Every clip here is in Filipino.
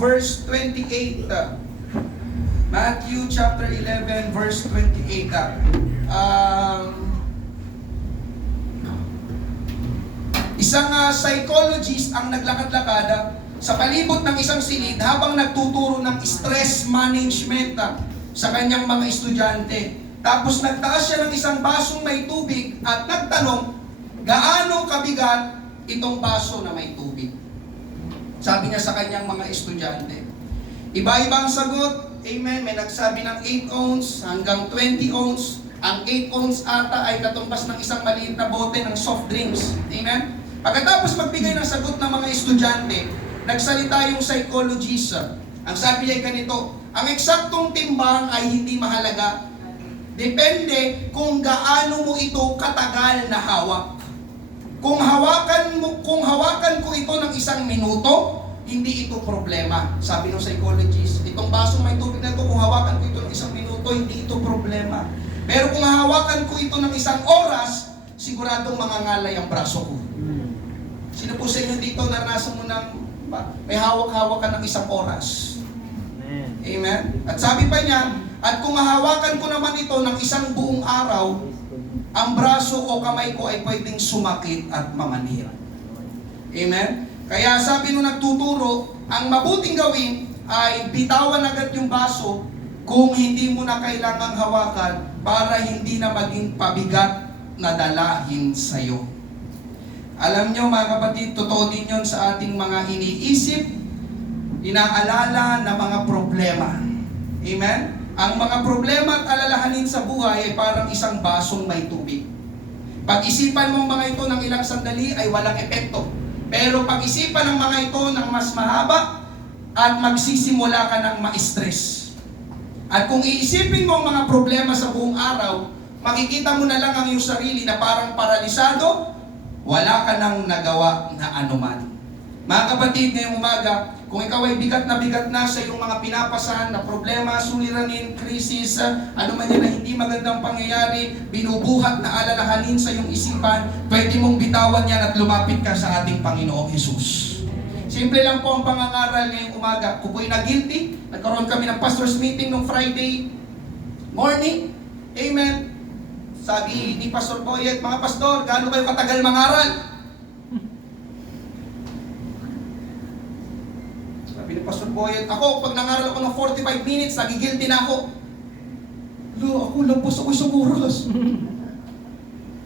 verse 28. Matthew chapter 11, verse 28. Isang psychologist ang naglakad-lakad sa palibot ng isang silid habang nagtuturo ng stress management sa kanyang mga estudyante. Tapos nagtaas siya ng isang basong may tubig at nagtanong, gaano kabigat itong baso na may tubig? Sabi niya sa kanyang mga estudyante. Iba-iba ang sagot. Amen. May nagsabi ng 8 ounce hanggang 20 ounce. Ang 8 ounce ata ay katumbas ng isang maliit na bote ng soft drinks. Amen. Pagkatapos magbigay ng sagot ng mga estudyante, nagsalita yung psychologist. Ang sabi niya ganito, ang eksaktong timbang ay hindi mahalaga. Depende kung gaano mo ito katagal na hawak. Kung hawakan ko ito ng 1 minuto, hindi ito problema. Sabi ng psychologist, itong basong may tubig na ito, kung hawakan ko ito ng 1 minuto, hindi ito problema. Pero kung hawakan ko ito ng 1 oras, siguradong mangangalay ang braso ko. Sino po sa inyo dito naranasan mo ng may hawak-hawak ka ng 1 oras? Amen. At sabi pa niya, at kung hahawakan ko naman ito ng 1 buong araw, ang braso o kamay ko ay pwedeng sumakit at mamanhira. Amen? Kaya sabi nung nagtuturo, ang mabuting gawin ay bitawan agad yung baso kung hindi mo na kailangang hawakan para hindi na maging pabigat na dalahin sa'yo. Alam nyo mga kapatid, totoo din yun sa ating mga iniisip, inaalala na mga problema. Amen? Ang mga problema at alalahanin sa buhay ay parang 1 basong may tubig. Pag-isipan mo mga ito ng ilang sandali ay walang epekto. Pero pag-isipan ng mga ito ng mas mahaba at magsisimula ka ng ma-stress. At kung iisipin mo ang mga problema sa buong araw, makikita mo na lang ang iyong sarili na parang paralisado, wala ka nang nagawa na anuman. Mga kapatid, ngayong umaga, kung ikaw ay bigat na sa iyong mga pinapasahan na problema, suliranin, krisis, ano man yan na hindi magandang pangyayari, binubuhat na alalahanin sa iyong isipan, pwede mong bitawan yan at lumapit ka sa ating Panginoong Hesus. Simple lang po ang pangangaral ngayong umaga. Kung po'y na-guilty, nagkaroon kami ng pastor's meeting nung Friday morning. Amen. Sabi ni Pastor Boyet, mga pastor, gaano kayo katagal mangaral? Sabi ni Pastor Boyet, ako, pag nangaral ako ng 45 minutes, nagigilty na ako. Ako lampos ako isang oras.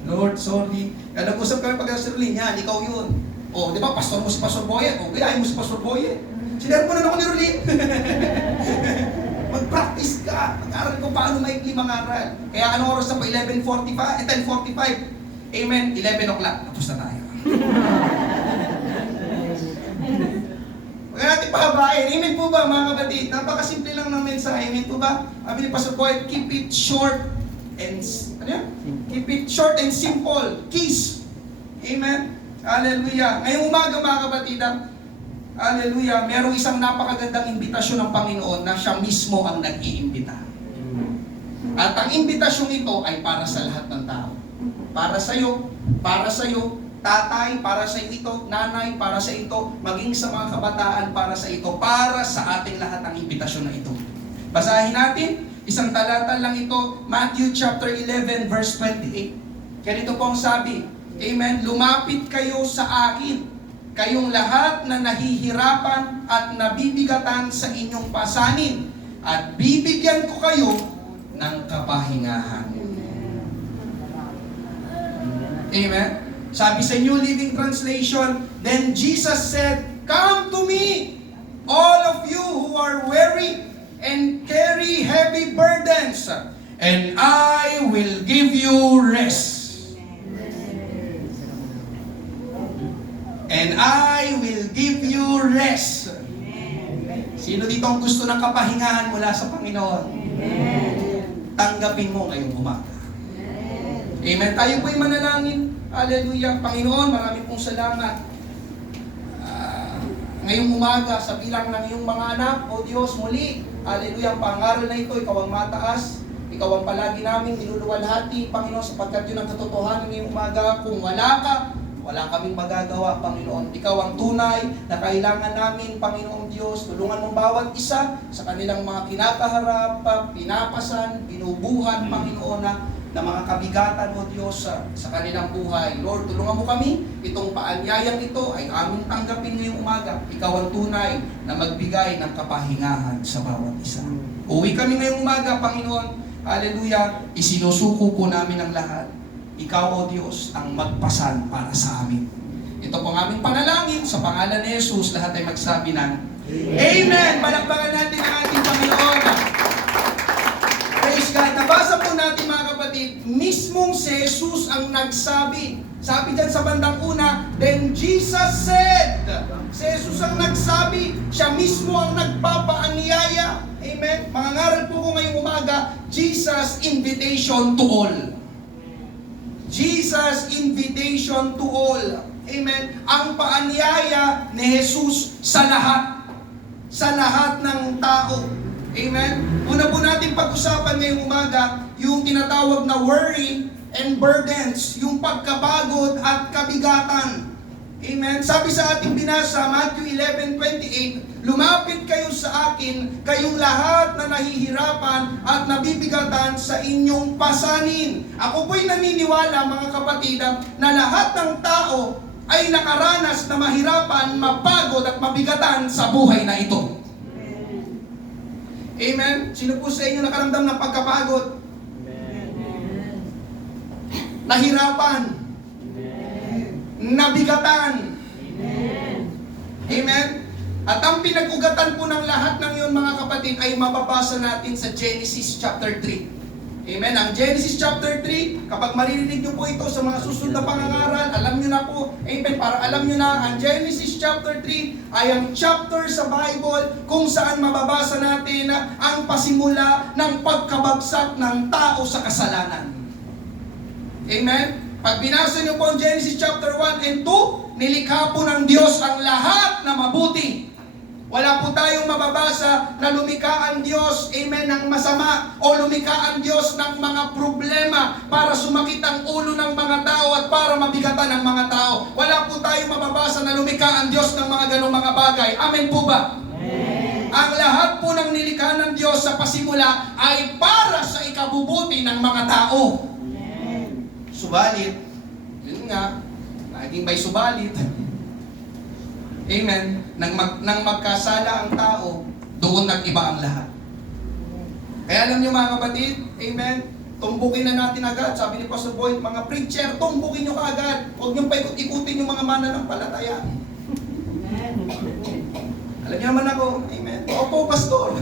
Lord, sorry. Kaya nag-usap kami pag sa Rolin, yan, ikaw yun. O, di ba, pastor mo si Pastor Boyet. O, gayahin mo si Pastor Boyet. Sinare mo na ako ni Rolin. Mag-practice ka. Mag-aral ko paano maikli mangaral. Kaya anong oras na po? 10:45? Amen. 11 o'clock. Tapos na tayo. Huwag natin pahabain. Amen po ba mga kapatid? Napakasimple lang ng mensahe. Amen po ba? Sabi ni Pastor Boyd, keep it short and keep it short and simple. Keys. Amen. Hallelujah. Ngayong umaga mga kapatid, hallelujah, merong isang napakagandang imbitasyon ng Panginoon na siya mismo ang nag-iimbita. At ang imbitasyon ito ay para sa lahat ng tao. Para sa iyo, tatay, para sa ito, nanay, para sa ito, maging sa mga kabataan, para sa ito, para sa ating lahat ang imbitasyon na ito. Basahin natin, isang talata lang ito, Matthew chapter 11, verse 28. Ganito po ang sabi, Amen, lumapit kayo sa akin, kayong lahat na nahihirapan at nabibigatan sa inyong pasanin, at bibigyan ko kayo ng kapahingahan. Amen. Sabi sa New Living Translation, then Jesus said, come to me, all of you who are weary and carry heavy burdens, and I will give you rest. And I will give you rest. Sino dito ang gusto ng kapahingahan mula sa Panginoon? Tanggapin mo ngayong umaga. Amen. Tayo po'y manalangin. Hallelujah. Panginoon, marami pong salamat. Ngayong umaga, sa bilang ng iyong mga anak, O Diyos, muli, hallelujah, ang pangaral na ito, ikaw ang mataas, ikaw ang palagi namin niluluwalhati, Panginoon, sapagkat yun ang katotohanan ngayong umaga. Kung wala ka, Wala kaming magagawa, Panginoon. Ikaw ang tunay na kailangan namin, Panginoong Diyos. Tulungan mong bawat isa sa kanilang mga kinakaharap, pinapasan, binubuhan, Panginoon, na mga kabigatan, O Diyos, sa kanilang buhay. Lord, tulungan mo kami. Itong paanyayang ito ay aming tanggapin ngayong umaga. Ikaw ang tunay na magbigay ng kapahingahan sa bawat isa. Uwi kami ngayong umaga, Panginoon. Hallelujah. Isinusuko po namin ang lahat. Ikaw, O Diyos, ang magpasan para sa amin. Ito po ang aming panalangin. Sa pangalan ni Jesus, lahat ay magsabi ng Amen! Palakpakan natin ang ating Panginoon. Praise God. Nabasa po natin, mga kapatid, mismong si Jesus ang nagsabi. Sabi dyan sa bandang una, then Jesus said. Si Jesus ang nagsabi. Siya mismo ang nagpapaanyaya. Amen? Mangangaral po ko ngayong umaga, Jesus' invitation to all. Jesus' invitation to all. Amen? Ang paanyaya ni Jesus sa lahat. Sa lahat ng tao. Amen? Una po natin pag-usapan ngayong umaga, yung tinatawag na worry and burdens, yung pagkapagod at kabigatan. Amen? Sabi sa ating binasa, Matthew 11:28, lumapit kayo sa akin, kayong lahat na nahihirapan at nabibigatan sa inyong pasanin. Ako po'y naniniwala, mga kapatid, na lahat ng tao ay nakaranas na mahirapan, mapagod at mabigatan sa buhay na ito. Amen? Sino po sa inyo nakaramdam ng pagkapagod? Nahirapan? Nabigatan? Amen? At ang pinag-ugatan po ng lahat ng yun, mga kapatid, ay mababasa natin sa Genesis chapter 3. Amen? Ang Genesis chapter 3, kapag maririnig nyo po ito sa mga susunod na pangangaral, alam nyo na po, amen, para alam nyo na, ang Genesis chapter 3 ay ang chapter sa Bible kung saan mababasa natin ang pasimula ng pagkabagsak ng tao sa kasalanan. Amen? Pag binasa nyo po ang Genesis chapter 1 and 2, nilikha po ng Diyos ang lahat na mabuti. Wala po tayong mababasa na lumikha ang Diyos, amen, ng masama o lumikha ang Diyos ng mga problema para sumakit ang ulo ng mga tao at para mabigatan ang mga tao. Wala po tayong mababasa na lumikha ang Diyos ng mga ganong mga bagay. Amen po ba? Amen. Ang lahat po ng nilikha ng Diyos sa pasimula ay para sa ikabubuti ng mga tao. Amen. Subalit, yun nga, laging may subalit. Amen. Nang magkasala ang tao, doon nag-iba ang lahat. Kaya alam niyo, mga kapatid, amen, tumbukin na natin agad. Sabi ni Pastor Boyd, mga preacher, tumbukin niyo kaagad. Huwag niyo paikot-ikutin yung mga mananampalataya. Alam niyo naman ako, amen. Opo, Pastor.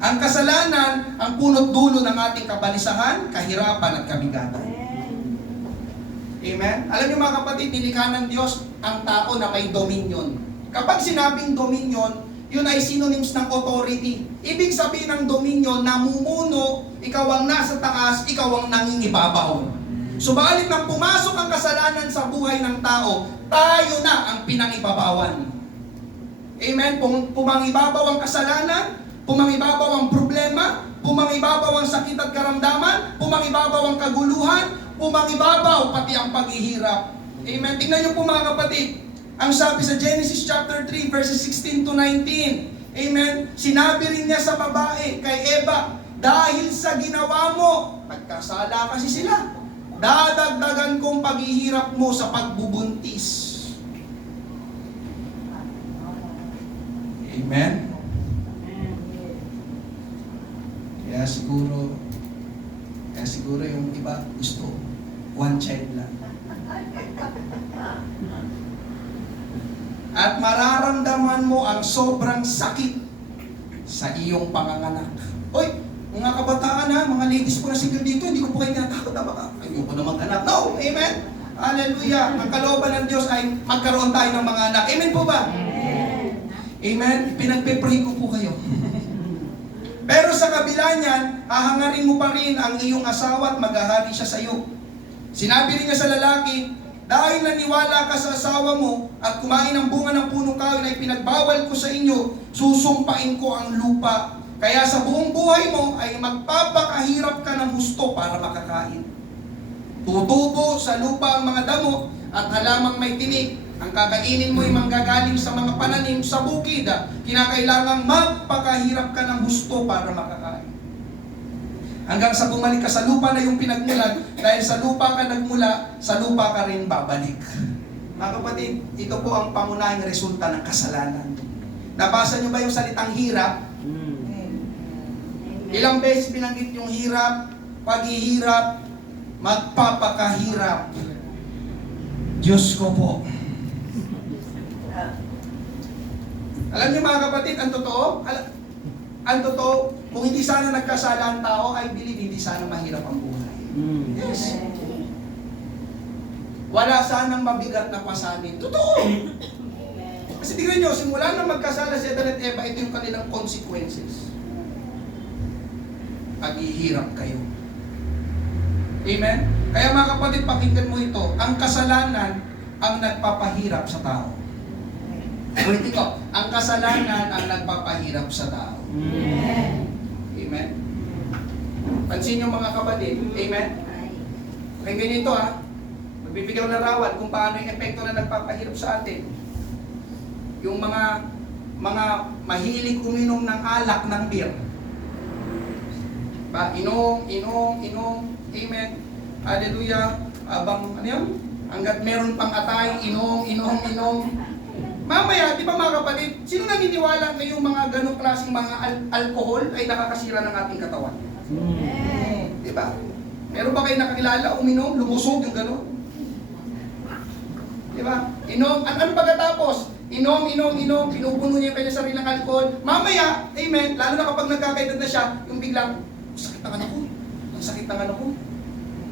Ang kasalanan, ang punot dulo ng ating kabalisahan, kahirapan at kabigatan. Amen? Alam niyo, mga kapatid, nilikha ng Diyos ang tao na may dominion. Kapag sinabing dominion, yun ay synonyms ng authority. Ibig sabihin ng dominion, namumuno, ikaw ang nasa taas, ikaw ang nangingibabaw. Subalit nang pumasok ang kasalanan sa buhay ng tao, tayo na ang pinangibabawan. Amen? Pumangibabaw ang kasalanan, pumangibabaw ang problema, pumangibabaw ang sakit at karamdaman, pumangibabaw ang kaguluhan, pumangibabaw pati ang paghihirap. Amen? Tingnan niyo po, mga kapatid. Ang sabi sa Genesis chapter 3 verses 16 to 19. Amen? Sinabi rin niya sa babae, kay Eva, dahil sa ginawa mo, nagkasala kasi sila, dadagdagan kong paghihirap mo sa pagbubuntis. Amen? Kaya siguro yung iba gusto one child lang. At mararamdaman mo ang sobrang sakit sa iyong panganganak. Oy, mga kabataan ha, mga ladies po na single dito, hindi ko po kayo tinatakot na baka ayoko na mag-anak. No, amen? Hallelujah. Ang kalooban ng Diyos ay magkaroon tayo ng mga anak. Amen po ba? Amen. Amen? Pinagpe-pray ko po kayo. Pero sa kabila niyan, hahangarin mo pa rin ang iyong asawa at maghahari siya sa iyo. Sinabi rin niya sa lalaki, dahil naniwala ka sa asawa mo at kumain ng bunga ng punong kahoy na ipinagbawal ko sa inyo, susumpain ko ang lupa. Kaya sa buong buhay mo ay magpapakahirap ka ng gusto para makakain. Tutubo sa lupa ang mga damo at halamang may tinik. Ang kakainin mo ay manggagaling sa mga pananim sa bukid. Kinakailangang magpakahirap ka ng gusto para makakain. Hanggang sa bumalik ka sa lupa na yung pinagmulan, dahil sa lupa ka nagmula, sa lupa ka rin babalik. Mga kapatid, ito po ang pangunahing resulta ng kasalanan. Nabasa niyo ba yung salitang hirap? Ilang beses binanggit yung hirap, paghihirap, magpapakahirap. Diyos ko po. Alam niyo mga kapatid, ang totoo, kung hindi sana nagkasala ang tao, I believe hindi sana mahirap ang buhay. Yes. Wala sanang mabigat na pasanin. Totoo! Kasi tignan nyo, simula na magkasala si Adan at Eva, ito yung kanilang consequences. Paghihirap kayo. Amen? Kaya mga kapatid, pakinggan mo ito. Ang kasalanan ang nagpapahirap sa tao. Ulitin ko, ang kasalanan ang nagpapahirap sa tao. Amen? Pansin nyo mga kapatid. Amen? Pakinggan nyo ito magbibigyan ng larawan kung paano yung epekto na nagpapahirap sa atin. Yung mga mahilig uminom ng alak ng beer. Inom. Amen. Hallelujah. Abang, ano yun? Hanggat meron pang atay, inom. Mamaya, di ba mga kapatid, sino naniniwala na yung mga ganong klaseng mga alcohol ay nakakasira ng ating katawan? Di ba? Meron ba kayo nakakilala, uminom, lumusog yung gano'n? Di ba? Inom, ano pagkatapos? Inom, pinupuno niya yung kanyang sarilang alcohol. Mamaya, amen, lalo na kapag nagkakaedad na siya, yung biglang, sakit ng ano ko. Ang sakit ng ano ko.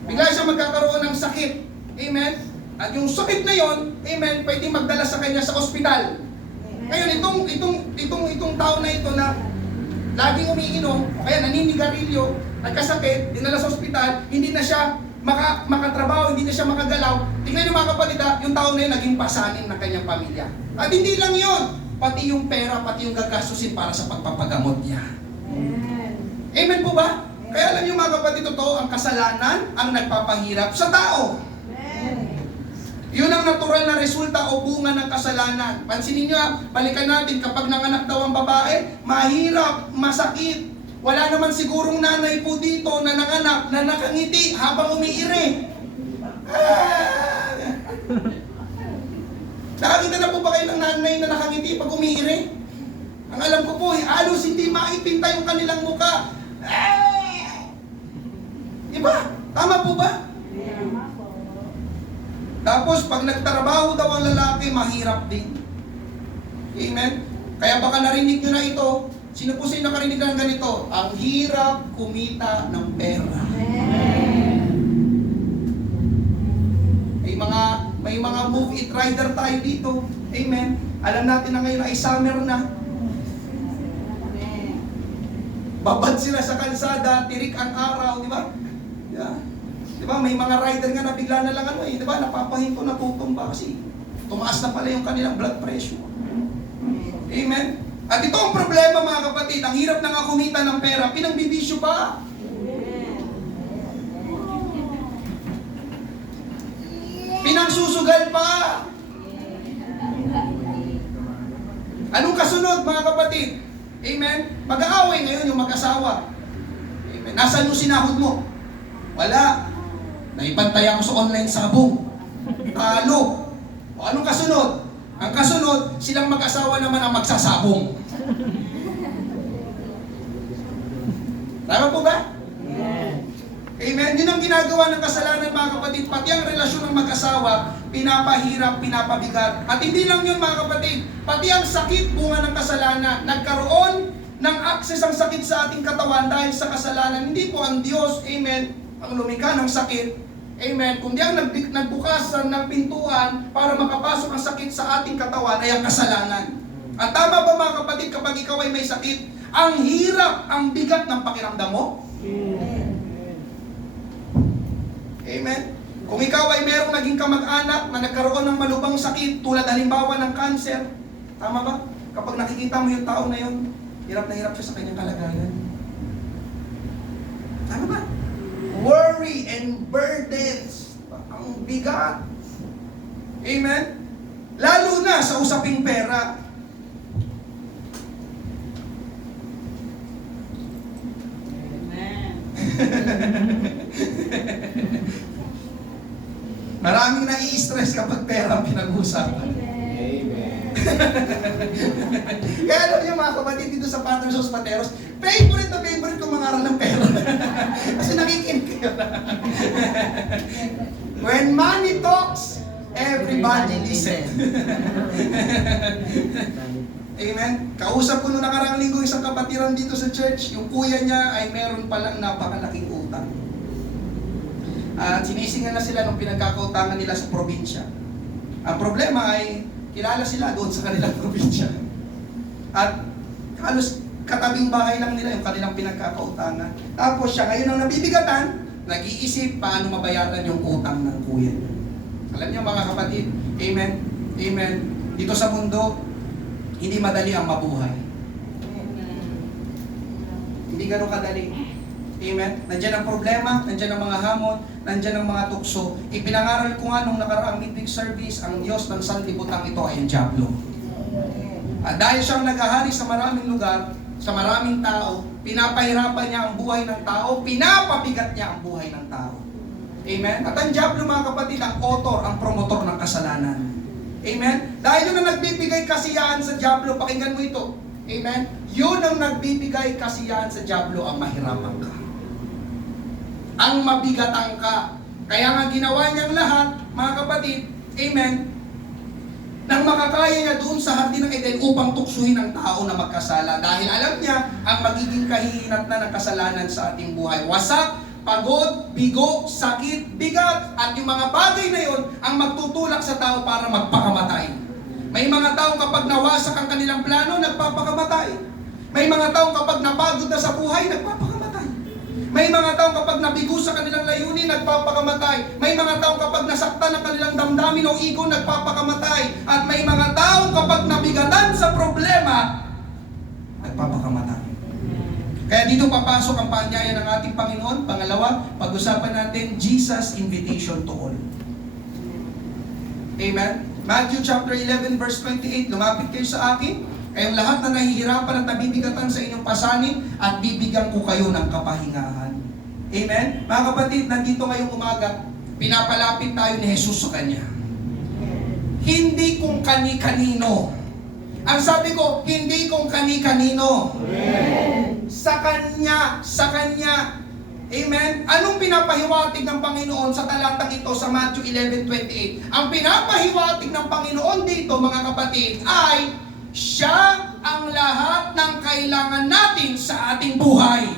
Bigla siya magkakaroon ng sakit. Amen? At yung sakit na yon, amen, pwede magdala sa kanya sa ospital. Ngayon, itong tao na ito na laging umiinom, kaya naninigarilyo, nagkasakit, dinala sa ospital, hindi na siya makatrabaho, hindi na siya makagalaw. Tingnan niyo mga kapatid, yung tao na yun naging pasanin ng kanyang pamilya. At hindi lang yun, pati yung pera, pati yung gagastusin para sa pagpapagamot niya. Amen po ba? Kaya alam niyo mga kapatid, totoo, ang kasalanan ang nagpapahirap sa tao. Yun ang natural na resulta o bunga ng kasalanan. Pansinin niyo, balikan natin, kapag nanganak daw ang babae, mahirap, masakit. Wala naman sigurong nanay po dito na nanganak na nakangiti habang umiire. Nakakita na po ba kayo ng nanay na nakangiti pag umiire? Ang alam ko po, halos hindi maipinta yung kanilang muka. Diba? Tama po ba? Tapos pag nagtrabaho daw ang lalaki, mahirap din. Amen? Kaya baka narinig nyo na ito. Sino po sa'yo nakarinig ng ganito? Ang hirap kumita ng pera. May mga move it rider tayo dito. Amen? Alam natin na ngayon ay summer na. Babad sila sa kalsada, tirik ang araw, di ba? Yeah. Di ba? May mga rider nga na bigla na lang di ba? Napapahinto, natutumba kasi tumaas na pala yung kanilang blood pressure. Amen? At ito ang problema mga kapatid, ang hirap na nga kumita ng pera, pinangbibisyo pa. Pinangsusugal pa. Anong kasunod mga kapatid? Amen? Mag-aaway ngayon yung mag-asawa. Amen? Nasaan yung sinahod mo? Wala. Naipantay ako sa online sabong. Talo. O anong kasunod? Ang kasunod, silang mag-asawa naman ang magsasabong. Tama po ba? Amen? Yun ang ginagawa ng kasalanan mga kapatid. Pati ang relasyon ng mag-asawa, pinapahirap, pinapabigat. At hindi lang yun mga kapatid. Pati ang sakit, bunga ng kasalanan. Nagkaroon ng access ang sakit sa ating katawan dahil sa kasalanan. Hindi po ang Diyos, amen, ang lumikha ng sakit. Amen. Kundi ang nagbukasan ng pintuan para makapasok ang sakit sa ating katawan ay ang kasalanan. At tama ba mga kapatid, kapag ikaw ay may sakit, ang hirap, ang bigat ng pakiramdam mo? Amen. Kung ikaw ay merong naging kamag-anak na nagkaroon ng malubhang sakit, tulad halimbawa ng cancer, tama ba? Kapag nakikita mo yung tao na yun, hirap na hirap siya sa kanyang kalagayan. Tama ba? Worry and burdens. Ang bigat. Amen? Lalo na sa usaping pera. Maraming nai-stress kapag pera ang pinag-uusapan. Kaya alam niyo mga kapatid dito sa Pater's House Pateros, favorite na favorite kong mangaral ng pera. Kasi nakikinig kayo. When money talks, everybody listen. Amen? Kausap ko nung nakarang linggo isang kapatiran dito sa church, yung kuya niya ay meron palang napakalaking utang. At sinisingan na sila nung pinagkakautangan nila sa probinsya. Ang problema ay kilala sila doon sa kanilang probinsya. At halos katabing bahay lang nila yung kanilang pinagkakautangan. Tapos siya ngayon ang nabibigatan, nag-iisip paano mabayaran yung utang ng kuya. Alam niyo mga kapatid, amen, amen, dito sa mundo, hindi madali ang mabuhay. Hindi ganun kadali. Amen? Nandiyan ang problema, nandiyan ang mga hamon, nandiyan ang mga tukso. Ipinangaral ko nga nung nakaraang meeting service, ang Diyos ng sanlibutan ito ay ang Diablo. At dahil siyang naghahari sa maraming lugar, sa maraming tao, pinapahirapan niya ang buhay ng tao, pinapabigat niya ang buhay ng tao. Amen? At ang Diablo mga kapatid, ang author, ang promotor ng kasalanan. Amen? Dahil yun ang nagbibigay kasiyahan sa Diablo, pakinggan mo ito. Amen? Yun ang nagbibigay kasiyahan sa Diablo, ang mahirapan ka. Ang mabigatan ka. Kaya nga ginawa niyang lahat, mga kapatid, amen, nang makakaya niya doon sa hardin ng Eden upang tuksuhin ang tao na magkasala. Dahil alam niya ang magiging kahihinat na ng kasalanan sa ating buhay. Wasak, pagod, bigo, sakit, bigat, at yung mga bagay na yon ang magtutulak sa tao para magpakamatay. May mga tao kapag nawasak ang kanilang plano, nagpapakamatay. May mga tao kapag napagod na sa buhay, nagpapakamatay. May mga tao kapag nabigo sa kanilang layunin, nagpapakamatay. May mga tao kapag nasaktan ang kanilang damdamin o ego, nagpapakamatay. At may mga tao kapag nabigatan sa problema, nagpapakamatay. Kaya dito papasok ang paanyaya ng ating Panginoon. Pangalawa, pag-usapan natin, Jesus' invitation to all. Amen? Matthew chapter 11 verse 28, lumapit kayo sa akin, kayong lahat na nahihirapan at nabibigatan sa inyong pasanin, at bibigyan ko kayo ng kapahingahan. Amen? Mga kapatid, nandito ngayong umaga, pinapalapit tayo ni Jesus sa Kanya. Hindi kung kani-kanino. Ang sabi ko, hindi kung kani-kanino. Sa Kanya, sa Kanya. Amen? Anong pinapahiwatig ng Panginoon sa talatang ito sa Matthew 11:28? Ang pinapahiwatig ng Panginoon dito, mga kapatid, ay Siya ang lahat ng kailangan natin sa ating buhay.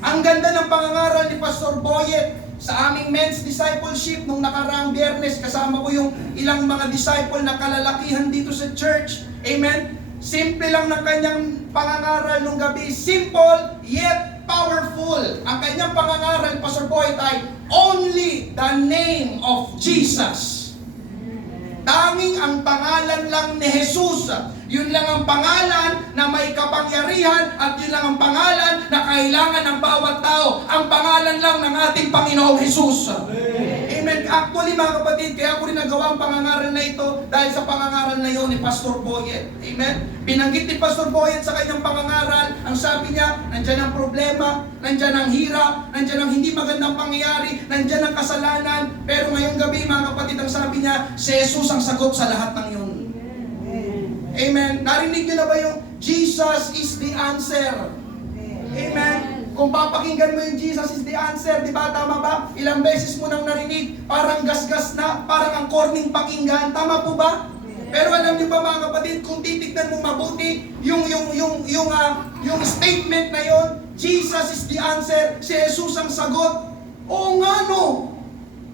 Ang ganda ng pangangaral ni Pastor Boyet sa aming men's discipleship nung nakaraang Biyernes, kasama ko yung ilang mga disciple na kalalakihan dito sa church. Amen? Simple lang ng kanyang pangangaral nung gabi. Simple, yet powerful. Ang kanyang pangangaral, Pastor Boyet, ay only the name of Jesus. Tanging ang pangalan lang ni Jesus. Yun lang ang pangalan na may kapangyarihan, at yun lang ang pangalan na kailangan ng bawat tao. Ang pangalan lang ng ating Panginoong Jesus. Amen. Actually mga kapatid, kaya ako rin nagawa ang pangangaral na ito dahil sa pangangaral na yun ni Pastor Boyet. Amen. Binanggit ni Pastor Boyet sa kanyang pangangaral, ang sabi niya, nandyan ang problema, nandyan ang hirap, nandyan ang hindi magandang pangyayari, nandyan ang kasalanan, pero ngayong gabi mga kapatid, ang sabi niya, si Jesus ang sagot sa lahat ng yun. Amen. Narinig niyo na ba yung Jesus is the answer? Amen. Kung papakinggan mo yung Jesus is the answer, di ba? Tama ba? Ilang beses mo nang narinig, parang gasgas na, parang ang corning pakinggan. Tama po ba? Pero alam niyo ba mga kapatid, kung titignan mo mabuti, yung statement na yon, Jesus is the answer, si Jesus ang sagot. Oo nga no.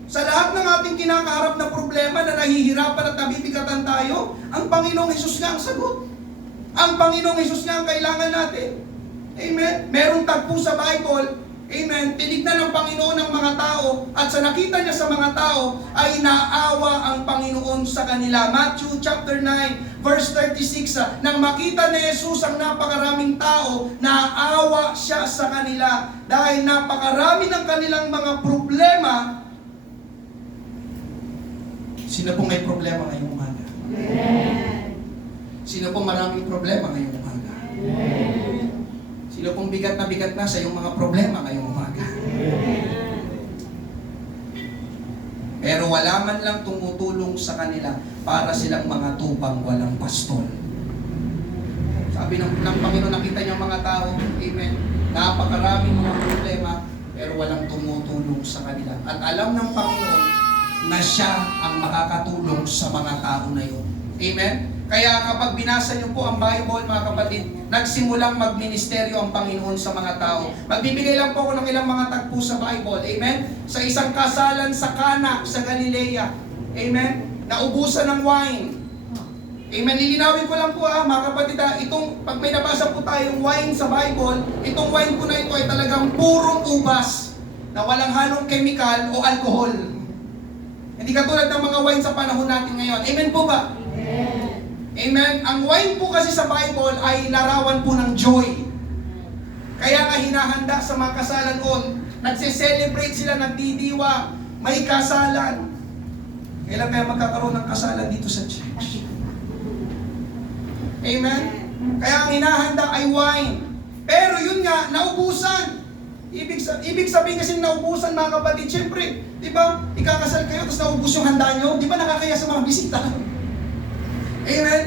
Sa lahat ng ating kinakaharap na problema na nahihirapan at nabibigatan tayo, ang Panginoong Hesus nga ang sagot. Ang Panginoong Hesus nga ang kailangan natin. Amen? Merong tagpo sa Bible, amen, tinignan ng Panginoon ang mga tao, at sa nakita niya sa mga tao, ay naawa ang Panginoon sa kanila. Matthew chapter 9, verse 36, nang makita ni Jesus ang napakaraming tao, naawa siya sa kanila, dahil napakarami ng kanilang mga problema. Sino pong may problema ngayong umaga? Sino pong maraming problema ngayong umaga? Sino pong bigat na sa iyong mga problema ngayong umaga? Pero wala man lang tumutulong sa kanila para silang mga tupang walang pastol. Sabi ng Panginoon, nakita niya mga tao, amen, napakaraming mga problema, pero walang tumutulong sa kanila. At alam ng Panginoon na siya ang makakatulong sa mga tao na yun. Amen? Kaya kapag binasa niyo po ang Bible, mga kapatid, nagsimulang magministeryo ang Panginoon sa mga tao. Magbibigay lang po ako ng ilang mga tagpo sa Bible. Amen? Sa isang kasalan sa Cana, sa Galilea. Amen? Naubusan ng wine. Amen? Lilinawin ko lang po mga kapatid, itong, pag may nabasa po tayong wine sa Bible, itong wine po na ito ay talagang purong ubas na walang halong chemical o alcohol. Hindi katulad ng mga wine sa panahon natin ngayon. Amen po ba? Amen. Amen. Ang wine po kasi sa Bible ay larawan po ng joy. Kaya nga hinahanda sa mga kasalan on. Nagse-celebrate sila, nagdidiwa, may kasalan. Kailan kaya magkakaroon ng kasalan dito sa church? Amen. Kaya ang hinahanda ay wine. Pero yun nga, naubusan. Ibig sabihin kasi naubusan, mga kapatid, siyempre, di ba, ikakasal kayo, tapos naubos yung handa nyo, di ba nakakaya sa mga bisita? Amen?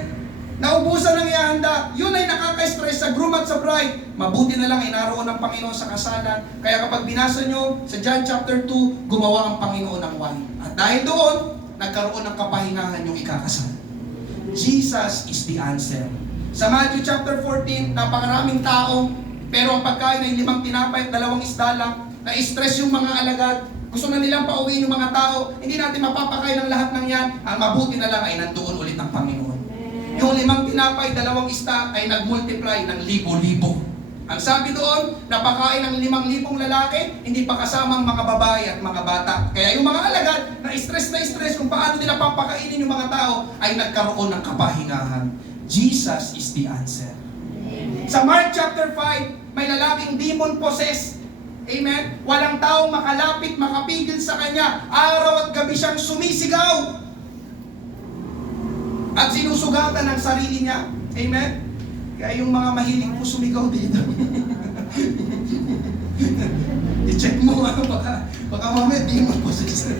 Naubusan ang ihanda, yun ay nakaka-stress sa groom at sa bride. Mabuti na lang ay naroon ng Panginoon sa kasalan. Kaya kapag binasa nyo sa John chapter 2, gumawa ang Panginoon ng wine. At dahil doon, nagkaroon ng kapahingahan yung ikakasal. Jesus is the answer. Sa Matthew chapter 14, napakaraming tao, pero ang pagkain ay 5 tinapay at 2 isda lang. Na-stress yung mga alagad. Gusto na nilang pauwiin yung mga tao. Hindi natin mapapakain ng lahat ng yan. Ang mabuti na lang ay nandoon ulit ang Panginoon. Yung 5 tinapay, 2 isda ay nag-multiply ng libo-libo. Ang sabi doon, napakain ng 5,000 lalaki, hindi pa kasamang mga babae at mga bata. Kaya yung mga alagad, na-stress kung paano nila papakainin yung mga tao, ay nagkaroon ng kapahingahan. Jesus is the answer. Sa Mark chapter 5, may lalaking demon possessed. Amen? Walang taong makalapit, makapigil sa kanya. Araw at gabi siyang sumisigaw. At sinusugatan ng sarili niya. Amen? Kaya yung mga mahilig po sumigaw dito. I-check mo, baka mamaya demon possessed.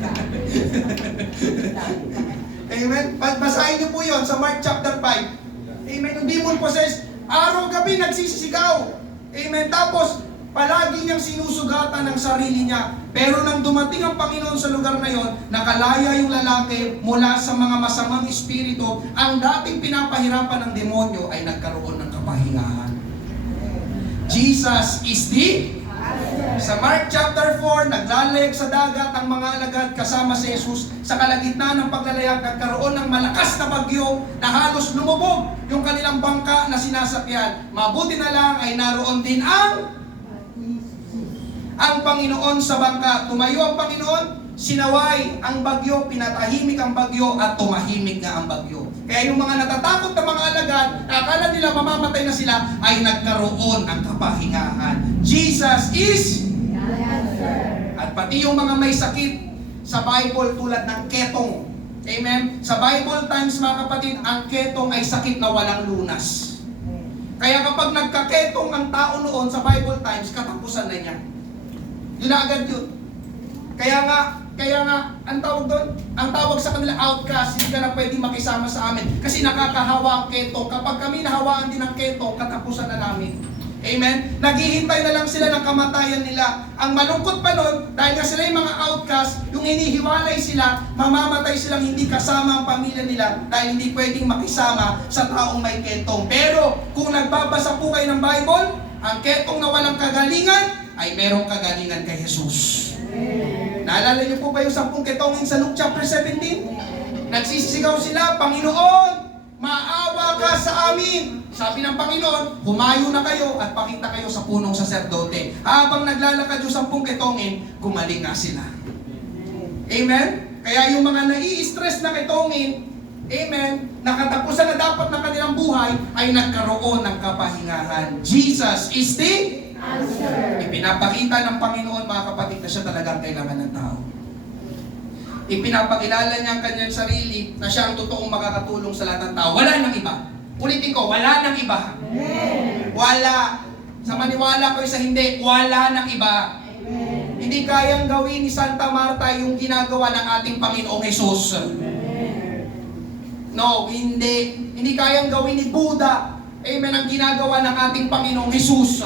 Amen? Basahin niyo po yun sa Mark chapter 5. Amen? Yung demon possessed, araw-gabi nagsisisigaw. Amen? Tapos, palagi niyang sinusugatan ng sarili niya. Pero nang dumating ang Panginoon sa lugar na yon, nakalaya yung lalaki mula sa mga masamang espiritu. Ang dating pinapahirapan ng demonyo ay nagkaroon ng kapahingahan. Jesus is the Sa Mark chapter 4, naglalayag sa dagat ang mga alagad kasama si Jesus. Sa kalagitnaan ng paglalayag, nagkaroon ng malakas na bagyo na halos lumubog yung kanilang bangka na sinasakyan. Mabuti na lang ay naroon din ang Panginoon sa bangka. Tumayo ang Panginoon, sinaway ang bagyo, pinatahimik ang bagyo, at tumahimik nga ang bagyo. Kaya yung mga natatakot na mga alagad, na akala nila mamamatay na sila, ay nagkaroon ng kapahingahan. Jesus is at pati yung mga may sakit sa Bible tulad ng ketong. Amen? Sa Bible times, mga kapatid, ang ketong ay sakit na walang lunas. Kaya kapag nagkaketong ang tao noon sa Bible times, katapusan na niya. Yun na agad yun. Kaya nga, ang tawag doon, ang tawag sa kanila outcast, hindi ka na pwedeng makisama sa amin. Kasi nakakahawa ang ketong. Kapag kami nahawaan din ng ketong, katapusan na namin. Amen? Naghihintay na lang sila ng kamatayan nila. Ang malungkot pa nun, dahil nga sila yung mga outcast, yung hinihiwalay sila, mamamatay silang hindi kasama ang pamilya nila dahil hindi pwedeng makisama sa taong may ketong. Pero kung nagbabasa po kayo ng Bible, ang ketong na walang kagalingan ay merong kagalingan kay Jesus. Naalala niyo po ba yung 10 ketongin sa Luke chapter 17? Nagsisigaw sila, Panginoon, maawa ka sa amin. Sabi ng Panginoon, humayo na kayo at pakita kayo sa punong saserdote. Habang naglalakad yung 10 ketongin, gumaling nga sila. Amen? Kaya yung mga nai-stress na ketongin, amen, nakatapusan na dapat ng kanilang buhay, ay nagkaroon ng kapahingahan. Jesus is the answer. Ipinapakita ng Panginoon, mga kapatid, na siya talagang kailangan ng tao. Ipinapakilala niya ang kanyang sarili na siya ang totoong makakatulong sa lahat ng tao. Wala nang iba. Ulitin ko, wala nang iba. Wala. Sa maniwala ko sa hindi, wala nang iba. Hindi kayang gawin ni Santa Marta yung ginagawa ng ating Panginoong Jesus. No, hindi. Hindi kayang gawin ni Buddha, amen, ang ginagawa ng ating Panginoong Jesus.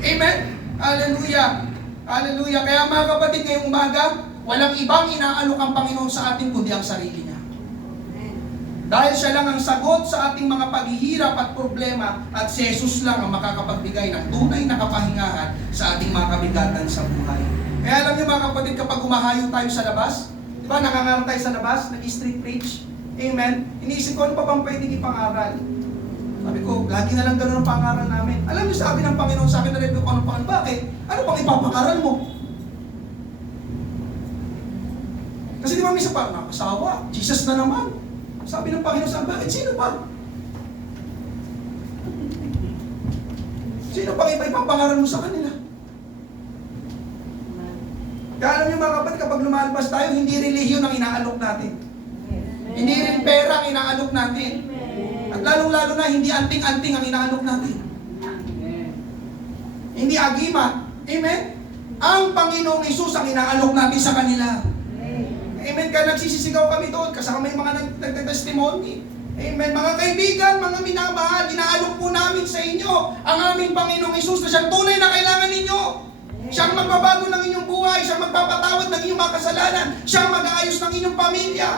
Amen? Hallelujah. Hallelujah. Kaya mga kapatid, ngayong umaga, walang ibang inaalok ang Panginoon sa atin kundi ang sarili niya. Dahil siya lang ang sagot sa ating mga paghihirap at problema at si Jesus lang ang makakapagbigay ng tunay na kapahingahan sa ating mga kabigatan sa buhay. Kaya alam niyo mga kapatid, kapag umahayo tayo sa labas, di ba nangangaral tayo sa labas, nag-street preach, amen, iniisip ko ano pa bang pwedeng ipangaral. Sabi ko, lagi na lang gano'n ang pangaral namin. Alam niyo, sabi ng Panginoon sa akin, na-review ko anong pangaral. Bakit? Ano pang ipapangaral mo? Kasi di ba minsan parang nakasawa, Jesus na naman. Sabi ng Panginoon sa akin, bakit? Sino pa? Sino pang ipapangaral mo sa kanila? Kaya alam niyo mga kapatid, kapag lumalabas tayo, hindi relihiyon ang inaalok natin. Hindi rin pera ang inaalok natin. At lalong-lalo na, hindi anting-anting ang inaalok natin. Hindi agimat. Amen? Ang Panginoong Isus ang inaalok natin sa kanila. Amen? Kaya nagsisisigaw kami doon, kasama may mga nagtestimony. Amen? Mga kaibigan, mga minamahal, inaalok po namin sa inyo ang aming Panginoong Isus na siyang tunay na kailangan ninyo. Siyang magbabago ng inyong buhay, siyang magpapatawad ng inyong mga kasalanan, siyang mag-aayos ng inyong pamilya.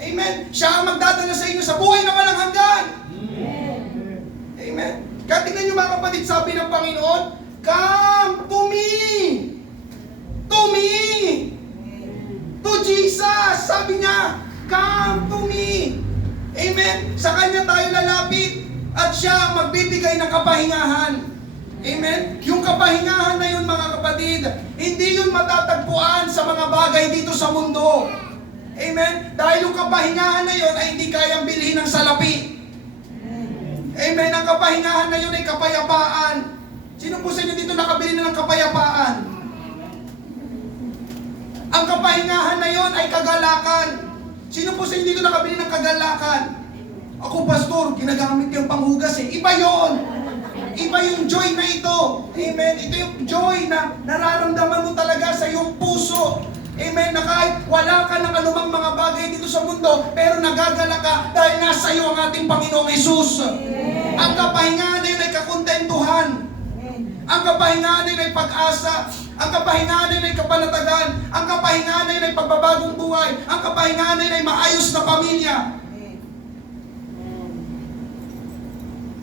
Amen? Siya ang magdadala sa inyo sa buhay na walang hanggan. Amen? Kaya tingnan nyo mga kapatid, sabi ng Panginoon, come to me! To me! To Jesus! Sabi niya, come to me! Amen? Sa Kanya tayo lalapit at siya ang magbibigay ng kapahingahan. Amen? Yung kapahingahan na yun mga kapatid, hindi yun matatagpuan sa mga bagay dito sa mundo. Amen? Dahil yung kapahingahan na yun ay hindi kayang bilhin ng salapi. Amen? Ang kapahingahan na yun ay kapayapaan. Sino po sa inyo dito nakabili na ng kapayapaan? Ang kapahingahan na yun ay kagalakan. Sino po sa inyo dito nakabili ng kagalakan? Ako, pastor, ginagamit yung panghugas eh. Iba yun. Iba yung joy na ito. Amen? Ito yung joy na nararamdaman mo talaga sa iyong puso. Amen, na kahit wala ka ng anumang mga bagay dito sa mundo, pero nagagala ka dahil nasa iyo ang ating Panginoong Hesus. Ang kapahingahan na yun ay kakontentuhan. Ang kapahingahan na yun ay pag-asa. Ang kapahingahan na yun ay kapanatagan. Ang kapahingahan na yun ay pagbabagong buhay. Ang kapahingahan na yun ay maayos na pamilya.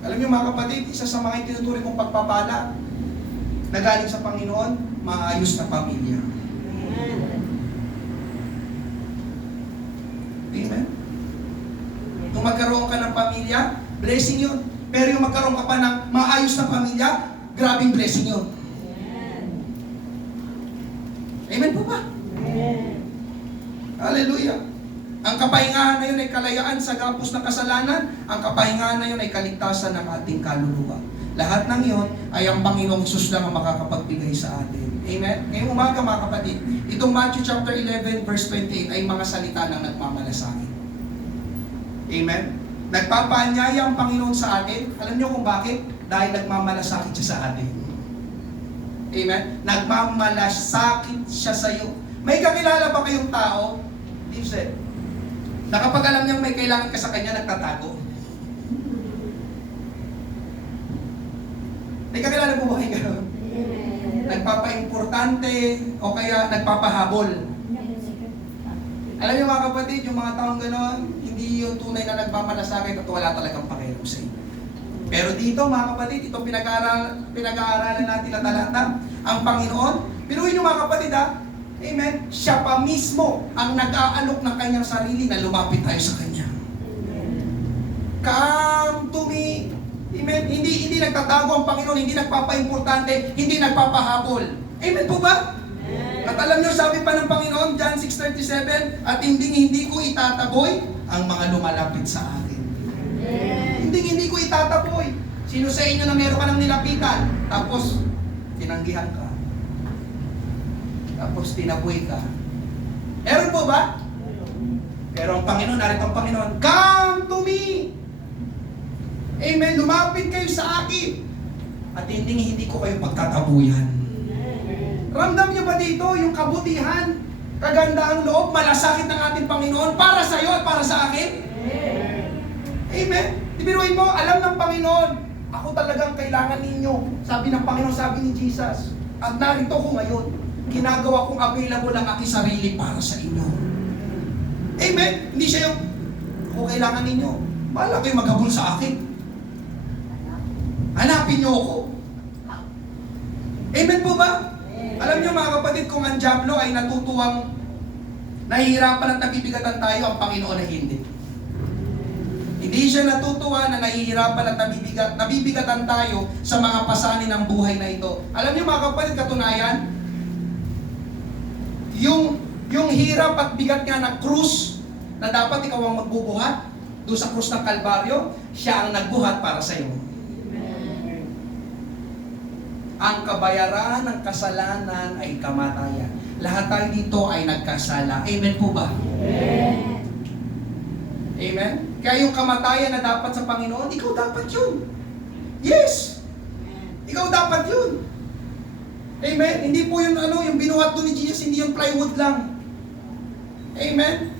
Alam niyo mga kapatid, isa sa mga itinuturing kong pagpapala na galing sa Panginoon, maayos na pamilya. Amen? Kung magkaroon ka ng pamilya, blessing yun. Pero yung magkaroon ka pa ng maayos na pamilya, grabing blessing yun. Amen po ba? Hallelujah. Ang kapahingahan na yun ay kalayaan sa gapos ng kasalanan. Ang kapahingahan na yun ay kaligtasan ng ating kaluluwa. Lahat ng yun ay ang Panginoong Hesus lang ang makakapagbigay sa atin. Amen? Ngayong umaga mga kapatid, itong Matthew chapter 11 verse 28 ay mga salita ng nagmamalasakit. Amen? Nagpapaanyaya ang Panginoon sa atin. Alam niyo kung bakit? Dahil nagmamalasakit siya sa atin. Amen? Nagmamalasakit siya sa iyo. May kakilala ba kayong tao? Steve said, na kapag alam niyang may kailangan ka sa kanya, nagtatago? May kakilala mo ba kayo gano'n? Nagpapa-importante o kaya nagpapahabol. Alam niyo mga kapatid, yung mga taong gano'n, hindi yung tunay na nagmamalasakit at wala talagang pakialam sa inyo. Pero dito mga kapatid, itong pinag-aaralan natin na talata, ang Panginoon, pinuhin niyo mga kapatid ha, amen, siya pa mismo ang nag-aalok ng kanyang sarili na lumapit tayo sa kanya. Come to me. Amen. Hindi nagtatago ang Panginoon, hindi nagpapa-importante, hindi nagpapahabol. Amen po ba? At alam niyo, sabi pa ng Panginoon, John 6:37, at hindi ko itataboy ang mga lumalapit sa akin. Hindi ko itataboy. Sino sa inyo na meron ka ng nilapitan, tapos tinanggihan ka, tapos tinaboy ka, Meron po ba? Pero ang Panginoon, narito ang Panginoon, come to me! Amen, lumapit kayo sa akin. At hindi ko kayo pagtatabuyan. Ramdam niyo ba dito yung kabutihan, kagandahang loob, malasakit ng ating Panginoon para sa iyo at para sa akin? Amen. Ibiruin mo, alam ng Panginoon, ako talagang kailangan ninyo. Sabi ng Panginoon, sabi ni Jesus. At narito ko ngayon, ginagawa kong available ang aking sarili para sa inyo. Amen. Hindi siya yung, ako kailangan ninyo. Bahala kayo maghabol sa akin. Hanapin niyo ako. Amen po ba? Alam niyo mga kapatid, kung ang Diablo ay natutuwang nahihirapan at nabibigatan tayo, ang Panginoon ay hindi. Hindi siya natutuwa na nahihirapan at nabibigatan tayo sa mga pasanin ng buhay na ito. Alam niyo mga kapatid, katunayan, yung hirap at bigat nga ng krus na dapat ikaw ang magbubuhat doon sa krus ng Kalbaryo, siya ang nagbuhat para sa iyo. Ang kabayaran ng kasalanan ay kamatayan. Lahat tayo dito ay nagkasala. Amen po ba? Amen. Amen? Kaya yung kamatayan na dapat sa Panginoon, ikaw dapat yun. Yes! Ikaw dapat yun. Amen? Hindi po yung yung binuhat doon ni Jesus, hindi yung plywood lang. Amen?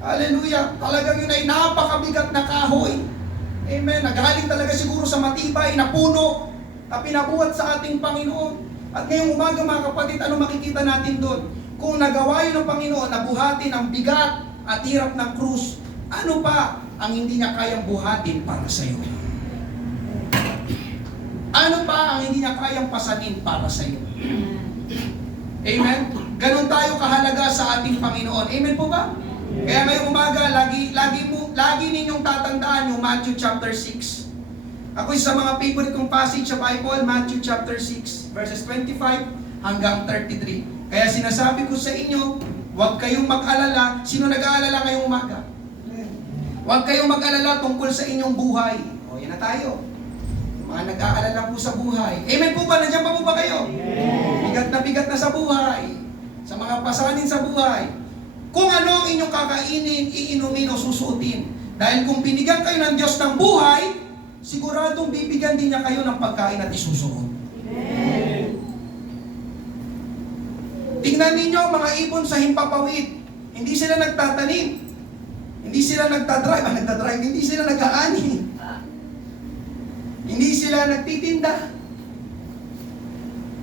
Hallelujah. Talagang yun ay napakabigat na kahoy. Amen? Nagaling talaga siguro sa matibay na puno at pinabuhat sa ating Panginoon. At ngayong umaga mga kapatid, ano makikita natin doon? Kung nagawa yun ng Panginoon na buhatin ang bigat at hirap ng krus, ano pa ang hindi niya kayang buhatin para sa iyo? Ano pa ang hindi niya kayang pasanin para sa iyo? Amen? Ganon tayo kahalaga sa ating Panginoon. Amen po ba? Kaya ngayong umaga, lagi ninyong tatandaan yung Matthew chapter 6. Ako sa mga favorite kong passage sa Bible, Matthew chapter 6, verses 25 hanggang 33. Kaya sinasabi ko sa inyo, huwag kayong mag-alala. Sino nag-aalala ngayong umaga? Huwag kayong mag-alala tungkol sa inyong buhay. O, yan na tayo. Mga nag-aalala po sa buhay. Amen po ba? Nandiyan pa po ba kayo? Bigat na sa buhay. Sa mga pasanin sa buhay. Kung ano ang inyong kakainin, iinumin o susuotin. Dahil kung binigyan kayo ng Diyos ng buhay, siguradong bibigyan din niya kayo ng pagkain at isusuot. Amen. Tingnan ninyo ang mga ibon sa himpapawid. Hindi sila nagtatanim. Hindi sila nagdadrive. Hindi sila nag-aani. Hindi sila nagtitinda.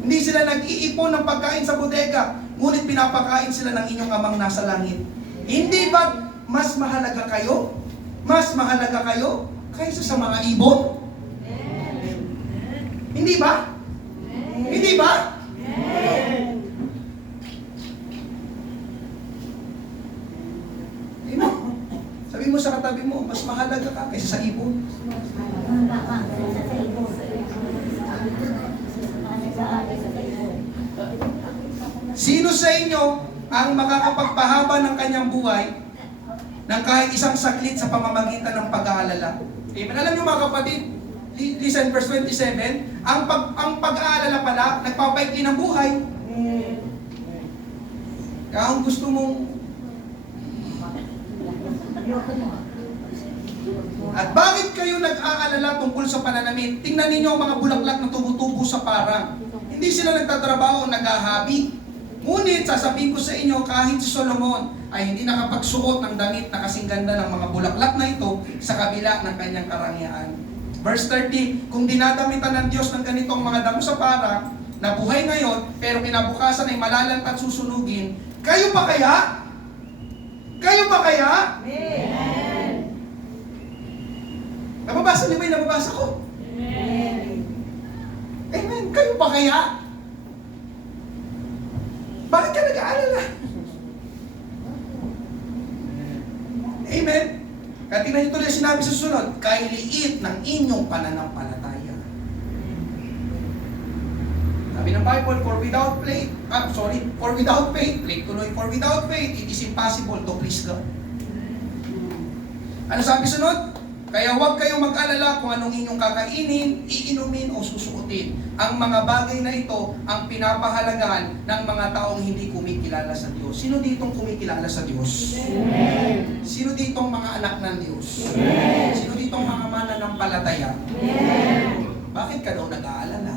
Hindi sila nag-iipon ng pagkain sa bodega. Ngunit pinapakain sila ng inyong amang nasa langit. Hindi ba mas mahalaga kayo? Mas mahalaga kayo kaysa sa mga ibon? Hindi ba? Hindi ba? Sabi mo sa katabi mo, mas mahalaga ka kaysa sa ibon. Sino sa inyo ang makakapagpahaba ng kanyang buhay ng kahit isang saglit sa pamamagitan ng pag-aalala? Amen. Alam niyo mga kapatid, listen verse 27, ang pag-aalala pala, nagpapaikli ng buhay. Kaya kung gusto mong at bakit kayo nag-aalala tungkol sa pananamit? Tingnan ninyo ang mga bulaklak na tumutubo sa parang. Hindi sila nagtatrabaho o naghahabi. Ngunit sasabihin ko sa inyo, kahit si Solomon ay hindi nakapagsuot ng damit na kasing ganda ng mga bulaklak na ito sa kabila ng kanyang karangyaan. Verse 30, kung dinadamitan ng Diyos ng ganitong mga damo sa parang, na buhay ngayon, pero kinabukasan ay malalanta at susunugin, kayo pa kaya? Kayo pa kaya? Amen. Nababasa niyo ba yung nababasa ko? Amen. Amen. Kayo pa kaya? Bakit ka nag-aalala? Amen. Kaya tingnan niyo tuloy sinabi sa sunod, kay liit ng inyong pananampalataya. Sabi ng Bible, for without faith, for without faith, it is impossible to please God. Ano sabi sunod? Kaya huwag kayong mag-alala kung anong inyong kakainin, iinumin o susuotin. Ang mga bagay na ito ang pinapahalagahan ng mga taong hindi kumikilala sa Diyos. Sino ditong kumikilala sa Diyos? Amen. Sino ditong mga anak ng Diyos? Amen. Sino ditong mga mananampalataya? Amen. Bakit ka daw nag-aalala?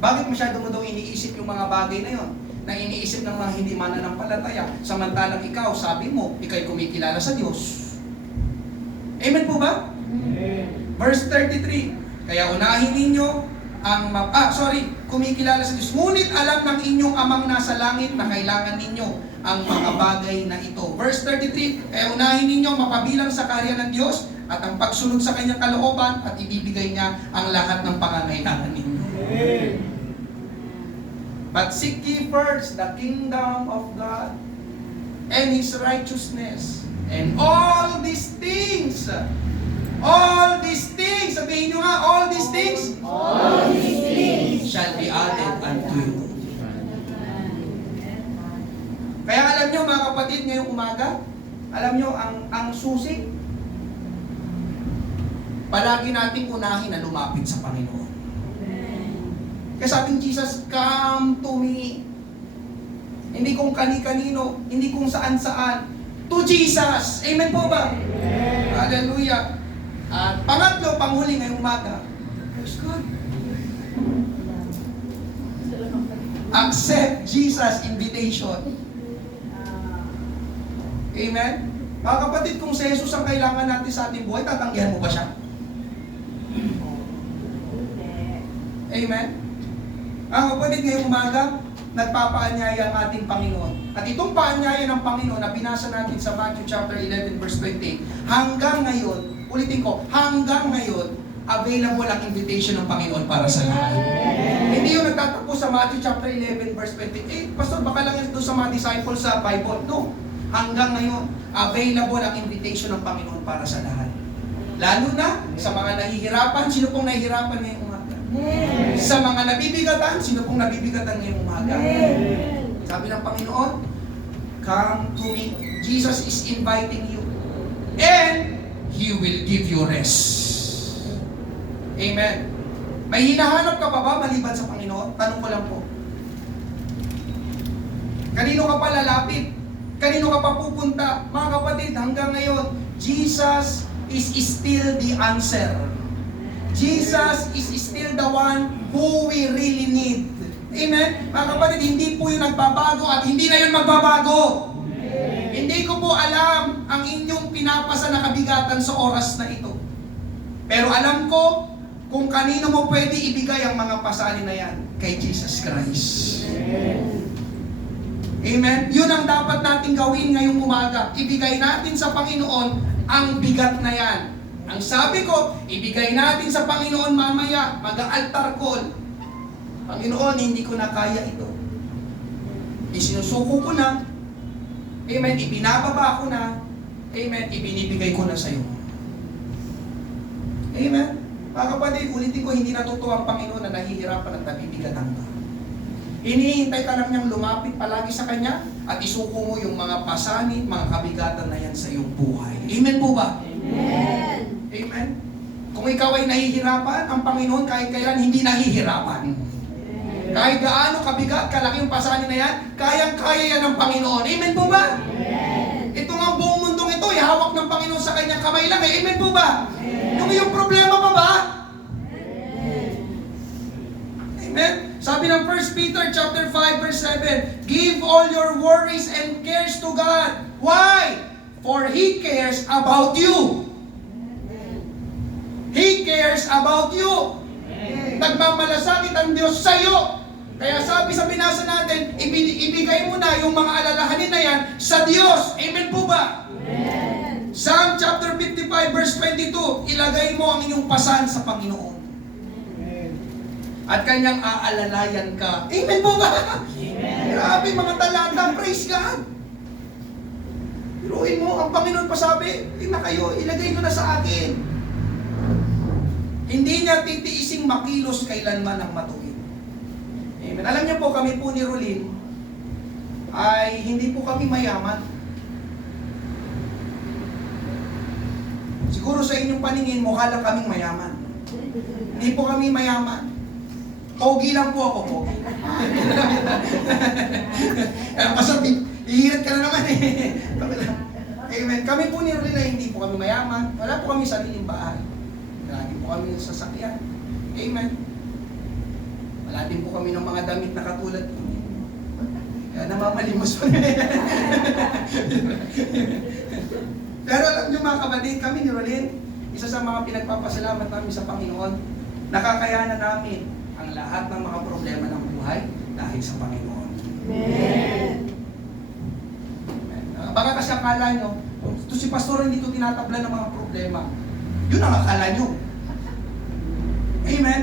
Bakit masyado mo daw iniisip yung mga bagay na yon? Na iniisip ng mga hindi mananampalataya, samantalang ikaw, sabi mo, ikaw'y kumikilala sa Diyos. Amen po ba? Amen. Verse 33, kaya unahin ninyo ang kumikilala sa Diyos. Ngunit alam ng inyong amang nasa langit na kailangan ninyo ang mga bagay na ito. Verse 33, kaya unahin ninyo mapabilang sa karya ng Diyos at ang pagsunod sa kanyang kalooban at ibibigay niya ang lahat ng pangangailangan ninyo. Amen. But seek ye first the kingdom of God and His righteousness, and all these things, sabihin nyo nga, all these things shall be added unto you. Kaya alam nyo mga kapatid, ngayong umaga, alam nyo, ang susi, palagi nating unahin na lumapit sa Panginoon. Kaya sabing Jesus, come to me. Hindi kung kani-kanino, hindi kung saan-saan. To Jesus. Amen po ba? Amen. Hallelujah. At pangatlo, panghuli ngayong umaga. Praise God. Accept Jesus' invitation. Amen? Mga kapatid, kung si Jesus ang kailangan natin sa ating buhay, tatanggihan mo ba siya? Amen? Ang kapatid, ngayong umaga, nagpapaanyaya ang ating Panginoon. At itong paanyaya ng Panginoon na binasa natin sa Matthew chapter 11 verse 28, hanggang ngayon, ulitin ko, hanggang ngayon, available ang invitation ng Panginoon para sa lahat. Hindi yung nagtatapos sa Matthew chapter 11 verse 28, Pastor, baka lang yan doon sa mga disciples sa Bible. No. Hanggang ngayon, available ang invitation ng Panginoon para sa lahat. Lalo na sa mga nahihirapan. Sino pong nahihirapan ngayong umaga? Sa mga nabibigatan, sino pong nabibigatan ngayong umaga? Sabi ng Panginoon, come to me. Jesus is inviting you. And He will give you rest. Amen. May hinahanap ka pa ba maliban sa Panginoon? Tanong ko lang po. Kanino ka pa lalapit? Kanino ka pa pupunta? Mga kapatid, hanggang ngayon, Jesus is still the answer. Jesus is still the one who we really need. Amen? Mga kapatid, hindi po yung nagbabago at hindi na yun magbabago. Amen. Hindi ko po alam ang inyong pinapasa na kabigatan sa oras na ito. Pero alam ko kung kanino mo pwede ibigay ang mga pasalin na yan. Kay Jesus Christ. Amen. Amen? Yun ang dapat natin gawin ngayong umaga. Ibigay natin sa Panginoon ang bigat na yan. Ang sabi ko, ibigay natin sa Panginoon mamaya, mag-altar call. Panginoon, hindi ko na kaya ito. Isinusuko ko na. Amen. Ibinababa ko na. Amen. Ibinibigay ko na sa iyo. Amen. Mga kapatid, ulitin ko, hindi natutuwa ang Panginoon na nahihirapan at nabibigatan ka. Hinihintay ka lang niyang lumapit palagi sa Kanya at isuko mo yung mga pasanin, mga kabigatan na yan sa iyong buhay. Amen po ba? Amen. Amen. Kung ikaw ay nahihirapan, ang Panginoon kahit kailan hindi nahihirapan. Kahit gaano kabigat, kalaki yung pasanin na yan, kayang-kaya yan ng Panginoon. Amen po ba? Amen. Ito nga buong mundong ito, ihawak ng Panginoon sa kanyang kamay lang. Amen po ba? Amen. Yung problema pa ba? Amen. Amen. Sabi ng 1 Peter chapter 5 verse 7, give all your worries and cares to God. Why? For He cares about you. He cares about you. Nagmamalasakit ang Diyos sa iyo. Kaya sabi sa binasa natin, ibigay mo na yung mga alalahanin na yan sa Diyos. Amen po ba? Amen. Psalm chapter 55 verse 22, ilagay mo ang inyong pasan sa Panginoon. At kanyang aalalayan ka. Amen po ba? Amen. Grabe mga talata, praise God. Piruin mo, ang Panginoon pa sabi, na kayo, ilagay ko na sa akin. Hindi niya titiising makilos kailanman ang matuwid. Amen. Alam niyo po, kami po ni Rolin, ay hindi po kami mayaman. Siguro sa inyong paningin, mukha lang kaming mayaman. Hindi po kami mayaman. Pogi lang po ako, pogi. Basta ihirat ka na naman eh. Amen. Kami po ni Rolina, hindi po kami mayaman. Wala po kami sariling bahay. Lagi po kami sa sasakyan. Amen. Wala din po kami ng mga damit na katulad po. Kaya namamalimos po. Pero alam niyo mga kapatid, kami ni Rolin, isa sa mga pinagpapasalamat namin sa Panginoon, nakakayanan namin ang lahat ng mga problema ng buhay dahil sa Panginoon. Amen. Baka kasi akala nyo, ito si pastor hindi ito tinatabla ng mga problema. Yun ang akala nyo. Amen?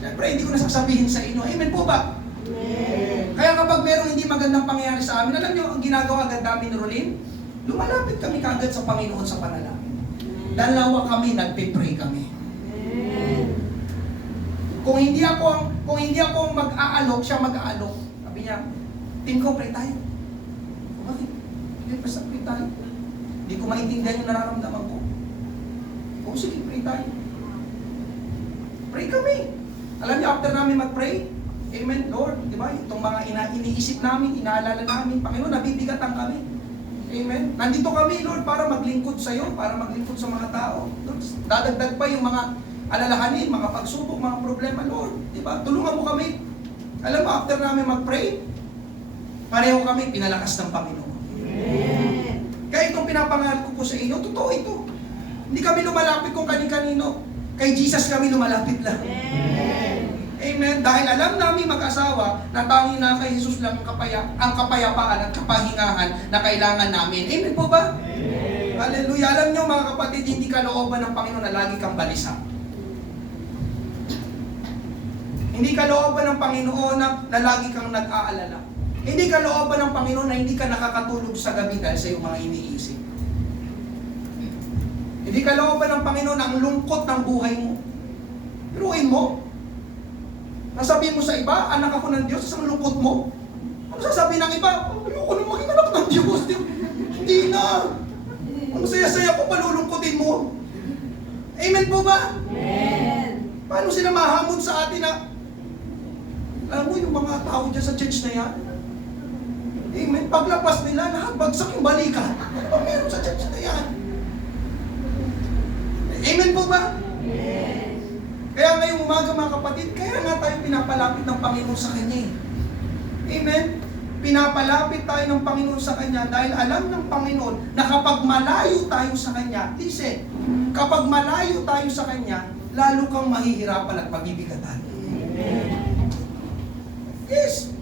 Siyempre, hindi ko nasasabihin sa inyo. Amen po ba? Amen. Kaya kapag merong hindi magandang pangyayari sa amin, alam nyo, ang ginagawa agad namin ni Rolin, lumalapit kami kagad sa Panginoon sa panalangin. Dalawa kami, nagpe-pray kami. Amen. Kung hindi ako mag-aalok, siya mag-aalok. Sabi niya, team ko, pray tayo. Bakit? Hindi, basta pray tayo. Hindi ko maintindihan yung nararamdaman ko. O sige, pray tayo. Pray kami. Alam niyo, after namin mag-pray, Amen, Lord, di ba? Itong mga iniisip namin, inaalala namin, Panginoon, nabibigatan kami. Amen. Nandito kami, Lord, para maglingkod sa iyo, para maglingkod sa mga tao. Lord, dadagdag pa yung mga alalahanin, mga pagsubok, mga problema, Lord. Di ba? Tulungan mo kami. Alam mo, after namin mag-pray, pareho kami pinalakas ng Panginoon. Amen. Kaya itong pinapangaral ko po sa inyo, totoo ito. Hindi kami lumalapit kung kani-kanino. Kay Jesus kami lumalapit lang. Amen. Amen. Dahil alam namin mag-asawa na tanging na kay Jesus lang ang kapayapaan at kapahingahan na kailangan namin. Amen po ba? Amen. Hallelujah. Alam nyo mga kapatid, hindi kalooban ng Panginoon na lagi kang balisa. Hindi kalooban ng Panginoon na lagi kang nag-aalala. Hindi kalooban ng Panginoon na hindi ka nakakatulog sa gabi dahil sa iyong mga iniisip. Hindi kalooban ng Panginoon ang lungkot ng buhay mo. Piruin mo. Nasabihin mo sa iba, anak ako ng Diyos, isang lungkot mo. Ano sasabihin ng iba? Ayoko nang maging anak ng Diyos. Hindi na. Ang saya-saya ko, palulungkotin mo. Amen po ba? Amen. Paano sila mahamon sa atin na, alam mo yung mga tao dyan sa church na yan? Amen. Paglabas nila, lahat bagsak yung balikan. Ano ba meron sa church na yan? Amen po ba? Amen. Kaya ngayong umaga mga kapatid, kaya nga tayo pinapalapit ng Panginoon sa Kanya. Amen? Pinapalapit tayo ng Panginoon sa Kanya dahil alam ng Panginoon na kapag malayo tayo sa Kanya, listen, kapag malayo tayo sa Kanya, lalo kang mahihirapan at mabibigatan. Yes!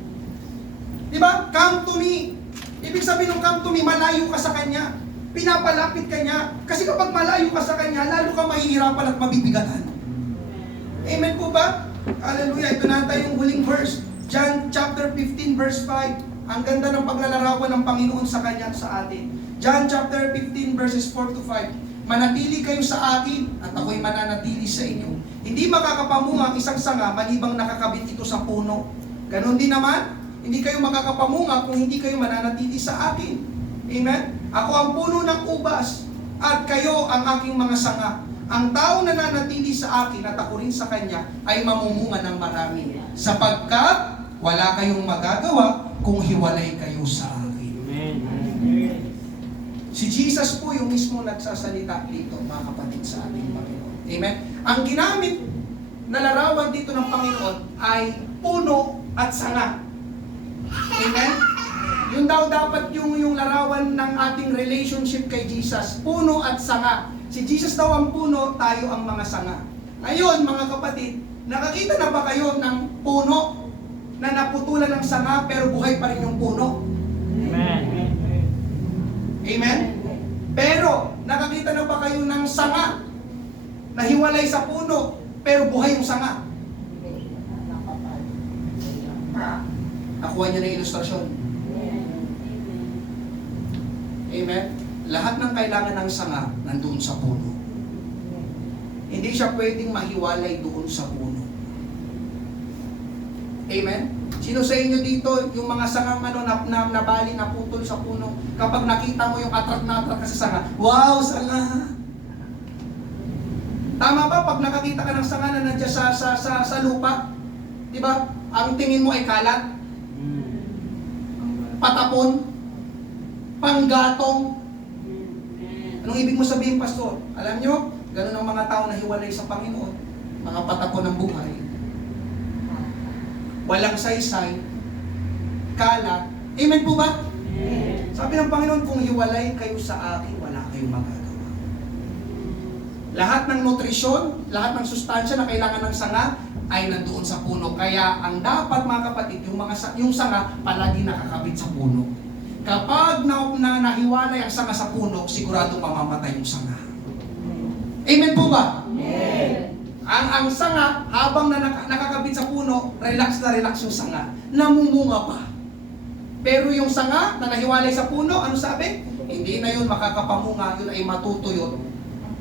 Di ba? Come to me. Ibig sabihin ng come to me, malayo ka sa Kanya. Pinapalapit ka niya. Kasi kapag malayo ka sa Kanya, lalo kang mahihirapan at mabibigatan. Amen po ba? Hallelujah. Ito na tayong huling verse. John chapter 15 verse 5. Ang ganda ng paglalarawan ng Panginoon sa Kanya at sa atin. John chapter 15 verses 4 to 5. Manatili kayo sa akin at ako'y mananatili sa inyo. Hindi makakapamunga ang isang sanga malibang nakakabit ito sa puno. Ganon din naman, hindi kayo makakapamunga kung hindi kayo mananatili sa akin. Amen? Ako ang puno ng ubas at kayo ang aking mga sanga. Ang tao na nanatili sa akin at ako rin sa kanya ay mamumunga ng marami. Sapagkat wala kayong magagawa kung hiwalay kayo sa akin. Amen. Si Jesus po yung mismo nagsasalita dito, mga kapatid, sa ating Panginoon. Amen? Ang ginamit na larawan dito ng Panginoon ay puno at sanga. Amen? Yun daw dapat yung larawan ng ating relationship kay Jesus. Puno at sanga. Si Jesus daw ang puno, tayo ang mga sanga. Ngayon, mga kapatid, nakakita na ba kayo ng puno na naputulan ng sanga pero buhay pa rin yung puno? Amen. Amen? Pero, nakakita na ba kayo ng sanga na hiwalay sa puno pero buhay yung sanga? Nakuha niyo na yung ilustrasyon. Amen? Lahat ng kailangan ng sanga nandoon sa puno. Hindi siya pwedeng mahiwalay doon sa puno. Amen? Sino sa inyo dito, yung mga sangang nabali, naputol sa puno, kapag nakita mo yung atrak na atrak ka sa sanga, wow, sanga! pag nakakita ka ng sanga na nandiyan sa lupa, di ba? Ang tingin mo ay kalat, patapon, panggatong. Anong ibig mo sabihin, pastor? Alam nyo, ganun ang mga tao na hiwalay sa Panginoon. Mga patapon ng buhay. Walang saysay, kalat. Amen po ba? Sabi ng Panginoon, kung hiwalay kayo sa akin, wala kayong magagawa. Lahat ng nutrisyon, lahat ng sustansya na kailangan ng sanga, ay nandoon sa puno. Kaya ang dapat mga kapatid, yung sanga, palagi nakakabit sa puno. Kapag nahiwalay ang sanga sa puno, sigurado mamamatay yung sanga. Amen po ba? Ang sanga, habang nakakabit sa puno, relax na relax yung sanga. Namumunga pa. Pero yung sanga na nahiwalay sa puno, ano sabi? Hindi na yun makakapamunga, yun ay matutuyot.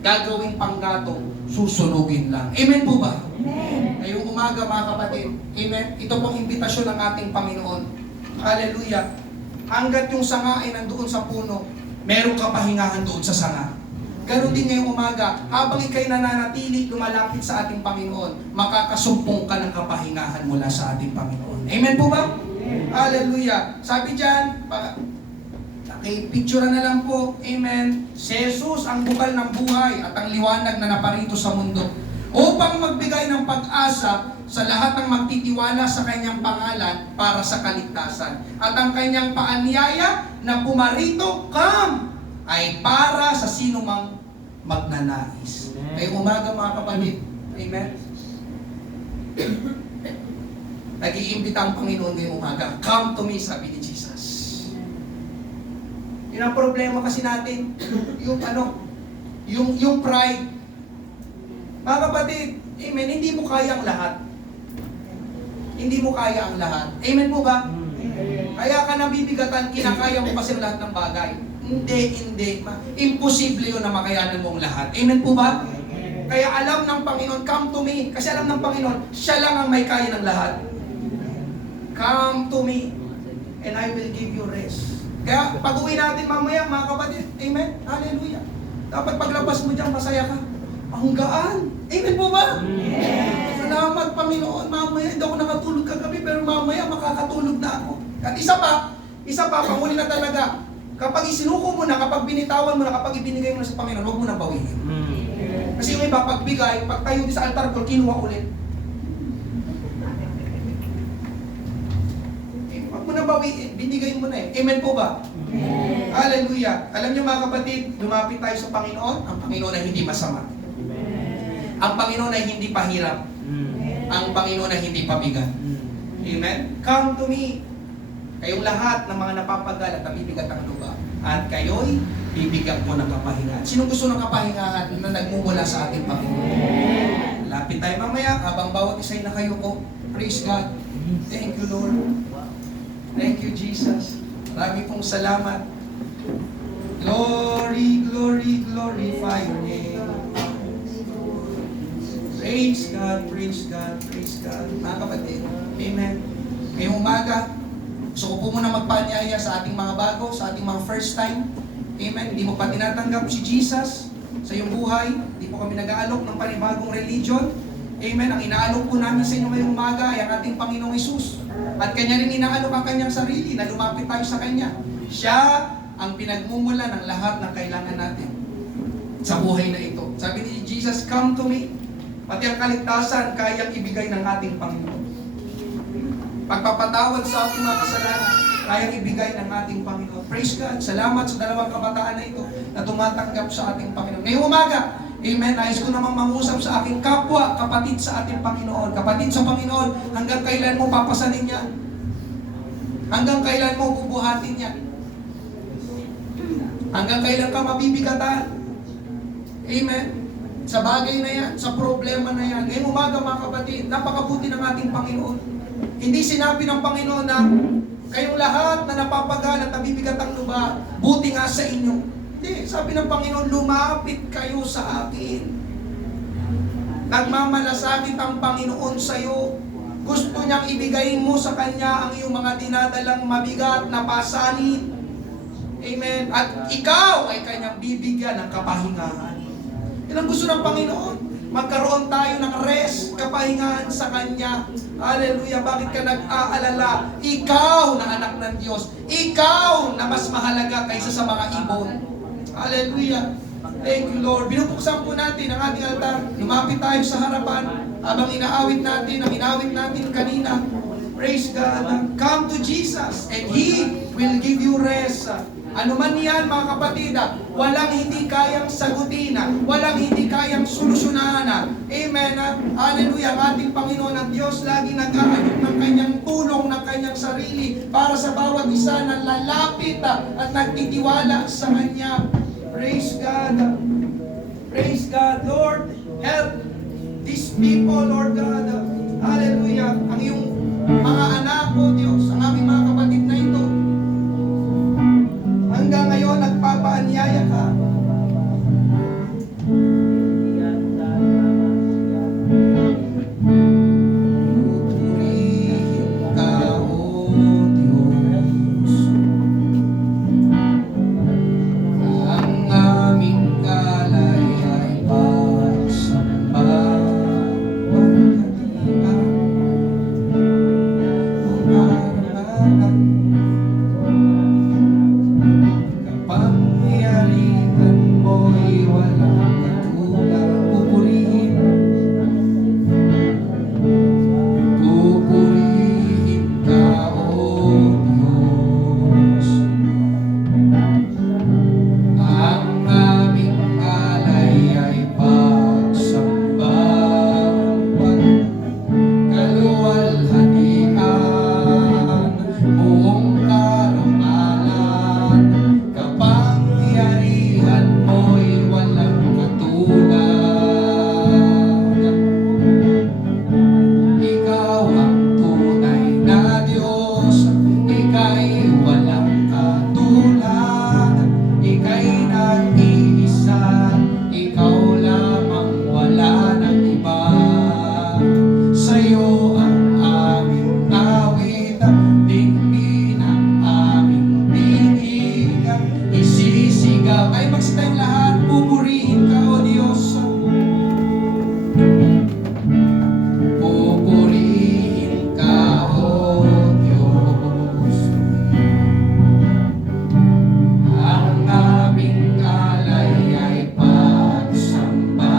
Gagawing panggatong, susunugin lang. Amen po ba? Ngayong umaga mga kapatid, amen? Ito pong imbitasyon ng ating Panginoon. Hallelujah. Hanggat yung sanga ay nandoon sa puno, meron kapahingahan doon sa sanga. Ganon din ngayong umaga, habang ikay nananatili, lumalapit sa ating Panginoon, makakasumpong ka ng kapahingahan mula sa ating Panginoon. Amen po ba? Hallelujah. Sabi dyan, picture na lang po, amen. Si Jesus ang bukal ng buhay at ang liwanag na naparito sa mundo upang magbigay ng pag-asa sa lahat ng magtitiwala sa kanyang pangalan para sa kaligtasan. At ang kanyang paanyaya na pumarito, come, ay para sa sino mang magnanais. Ngayong umaga mga kapatid, amen. Nag-iimbita ang Panginoon ngayong umaga, come to me, sabi ni Jesus. Yun ang problema kasi natin, yung pride. Mga kapatid, amen, hindi mo kaya ang lahat. Hindi mo kaya ang lahat. Amen po ba? Kaya ka nabibigatan, kinakaya mo kasi lahat ng bagay. Hindi. Imposible yun na makayanan mo ang lahat. Amen po ba? Kaya alam ng Panginoon, come to me. Kasi alam ng Panginoon, siya lang ang may kaya ng lahat. Come to me, and I will give you rest. Kaya pag-uwi natin mamaya, mga kapatid, amen? Hallelujah. Dapat paglabas mo dyan, masaya ka. Ang gaan. Amen po ba? Salamat, Panginoon. Mamaya, hindi ako nakatulog kagabi, pero mamaya makakatulog na ako. At isa pa, panghuli na talaga. Kapag isinuko mo na, kapag binitawan mo na, kapag ibinigay mo na sa Panginoon, huwag mo na bawiin. Kasi yung iba, pagbigay, pag tayo di sa altar call, kinuha ulit. Huwag mo na bawiin, binigay mo na eh. Amen po ba? Hallelujah. Alam niyo mga kapatid, lumapit tayo sa Panginoon, ang Panginoon ay hindi masama. Ang Panginoon ay hindi pahirap. Ang Panginoon ay hindi pabigat. Amen? Come to me. Kayong lahat ng mga napapagal at nabibigat ang lupa. At kayo'y bibigyan ko ng kapahingahan. Sino gusto ng kapahingahan na nagmumula sa ating Panginoon? Lapit tayo mamaya habang bawat isa'y nakayuko. Praise God. Thank you, Lord. Thank you, Jesus. Marami pong salamat. Glory, glory, glorify your name. Praise God, praise God, praise God. Mga kapatid, amen. Ngayong umaga, gusto ko po muna magpaanyaya sa ating mga bago, sa ating mga first time. Amen. Hindi mo pa tinatanggap si Jesus sa iyong buhay. Hindi po kami nag-aalok ng panibagong religion. Amen. Ang inaalok po namin sa inyo ngayong umaga ay ang ating Panginoong Hesus. At Kanya rin inaalok ang Kanyang sarili na lumapit tayo sa Kanya. Siya ang pinagmumula ng lahat ng kailangan natin sa buhay na ito. Sabi ni Jesus, come to me. Pati ang kaligtasan, kayang ibigay ng ating Panginoon. Pagpapatawad sa ating mga kasalanan, kayang ibigay ng ating Panginoon. Praise God. Salamat sa dalawang kabataan na ito na tumatanggap sa ating Panginoon. Ngayong umaga, amen, nais ko namang mangusap sa aking kapwa, kapatid sa ating Panginoon. Kapatid sa Panginoon, hanggang kailan mo papasanin yan? Hanggang kailan mo bubuhatin yan? Hanggang kailan ka mabibigatan? Amen. Sa bagay na yan, sa problema na yan. Ngayong umaga mga kapatid, napakabuti ng ating Panginoon. Hindi sinabi ng Panginoon na kayong lahat na napapagal at nabibigat ang luba, buti nga sa inyo. Hindi, sabi ng Panginoon, lumapit kayo sa akin. Nagmamalasakit ang Panginoon sa iyo. Gusto niyang ibigay mo sa Kanya ang iyong mga dinadalang mabigat na pasanin. Amen. At ikaw ay Kanyang bibigyan ng kapahingahan. Yan ang gusto ng Panginoon. magkaroon tayo ng rest, kapahingahan sa Kanya. Hallelujah. Bakit ka nag-aalala? Ikaw na anak ng Diyos. Ikaw na mas mahalaga kaysa sa mga ibon. Hallelujah. Thank you, Lord. Binubuksan po natin ang ating altar. Lumapit tayo sa harapan habang inaawit natin, ang inawit natin kanina. Praise God. Come to Jesus and He will give you rest. Ano man yan mga kapatid, walang hindi kayang sagutin, walang hindi kayang solusyonahan. Amen. Hallelujah. Ang ating Panginoon at Diyos lagi nag-aalok ng kanyang tulong, ng kanyang sarili para sa bawat isa na lalapit at nagtitiwala sa Kanya. Praise God. Praise God. Lord, help these people, Lord God. Hallelujah. Ang iyong mga anak ko, Diyos, ang aming mga kapatid na ito, hanggang ngayon, nagpapaanyaya ka. Pupurihin ka, O Diyos. Ang aming kalay ay pagsamba. Pagkatian, umarangalan. Kapangyarihan mo'y walang katulad. Pupurihin, pupurihin ka, O Diyos. Ang aming alay ay pagsamba. Kaluwalhatian, buong karangalan. Kapangyarihan mo'y walang katulad. Ikaw ang tunay na Diyos, Ika'y walang katulad. Ika'y nag-iisa, Ikaw lamang, wala nang iba. Sa'yo ang aming awit, digmin ang aming tinig. Isisigaw, ay magsitayong lahat, pupurihin ka, O Diyos. Pupurihin ka, O Diyos. Ang aming alay ay pagsamba.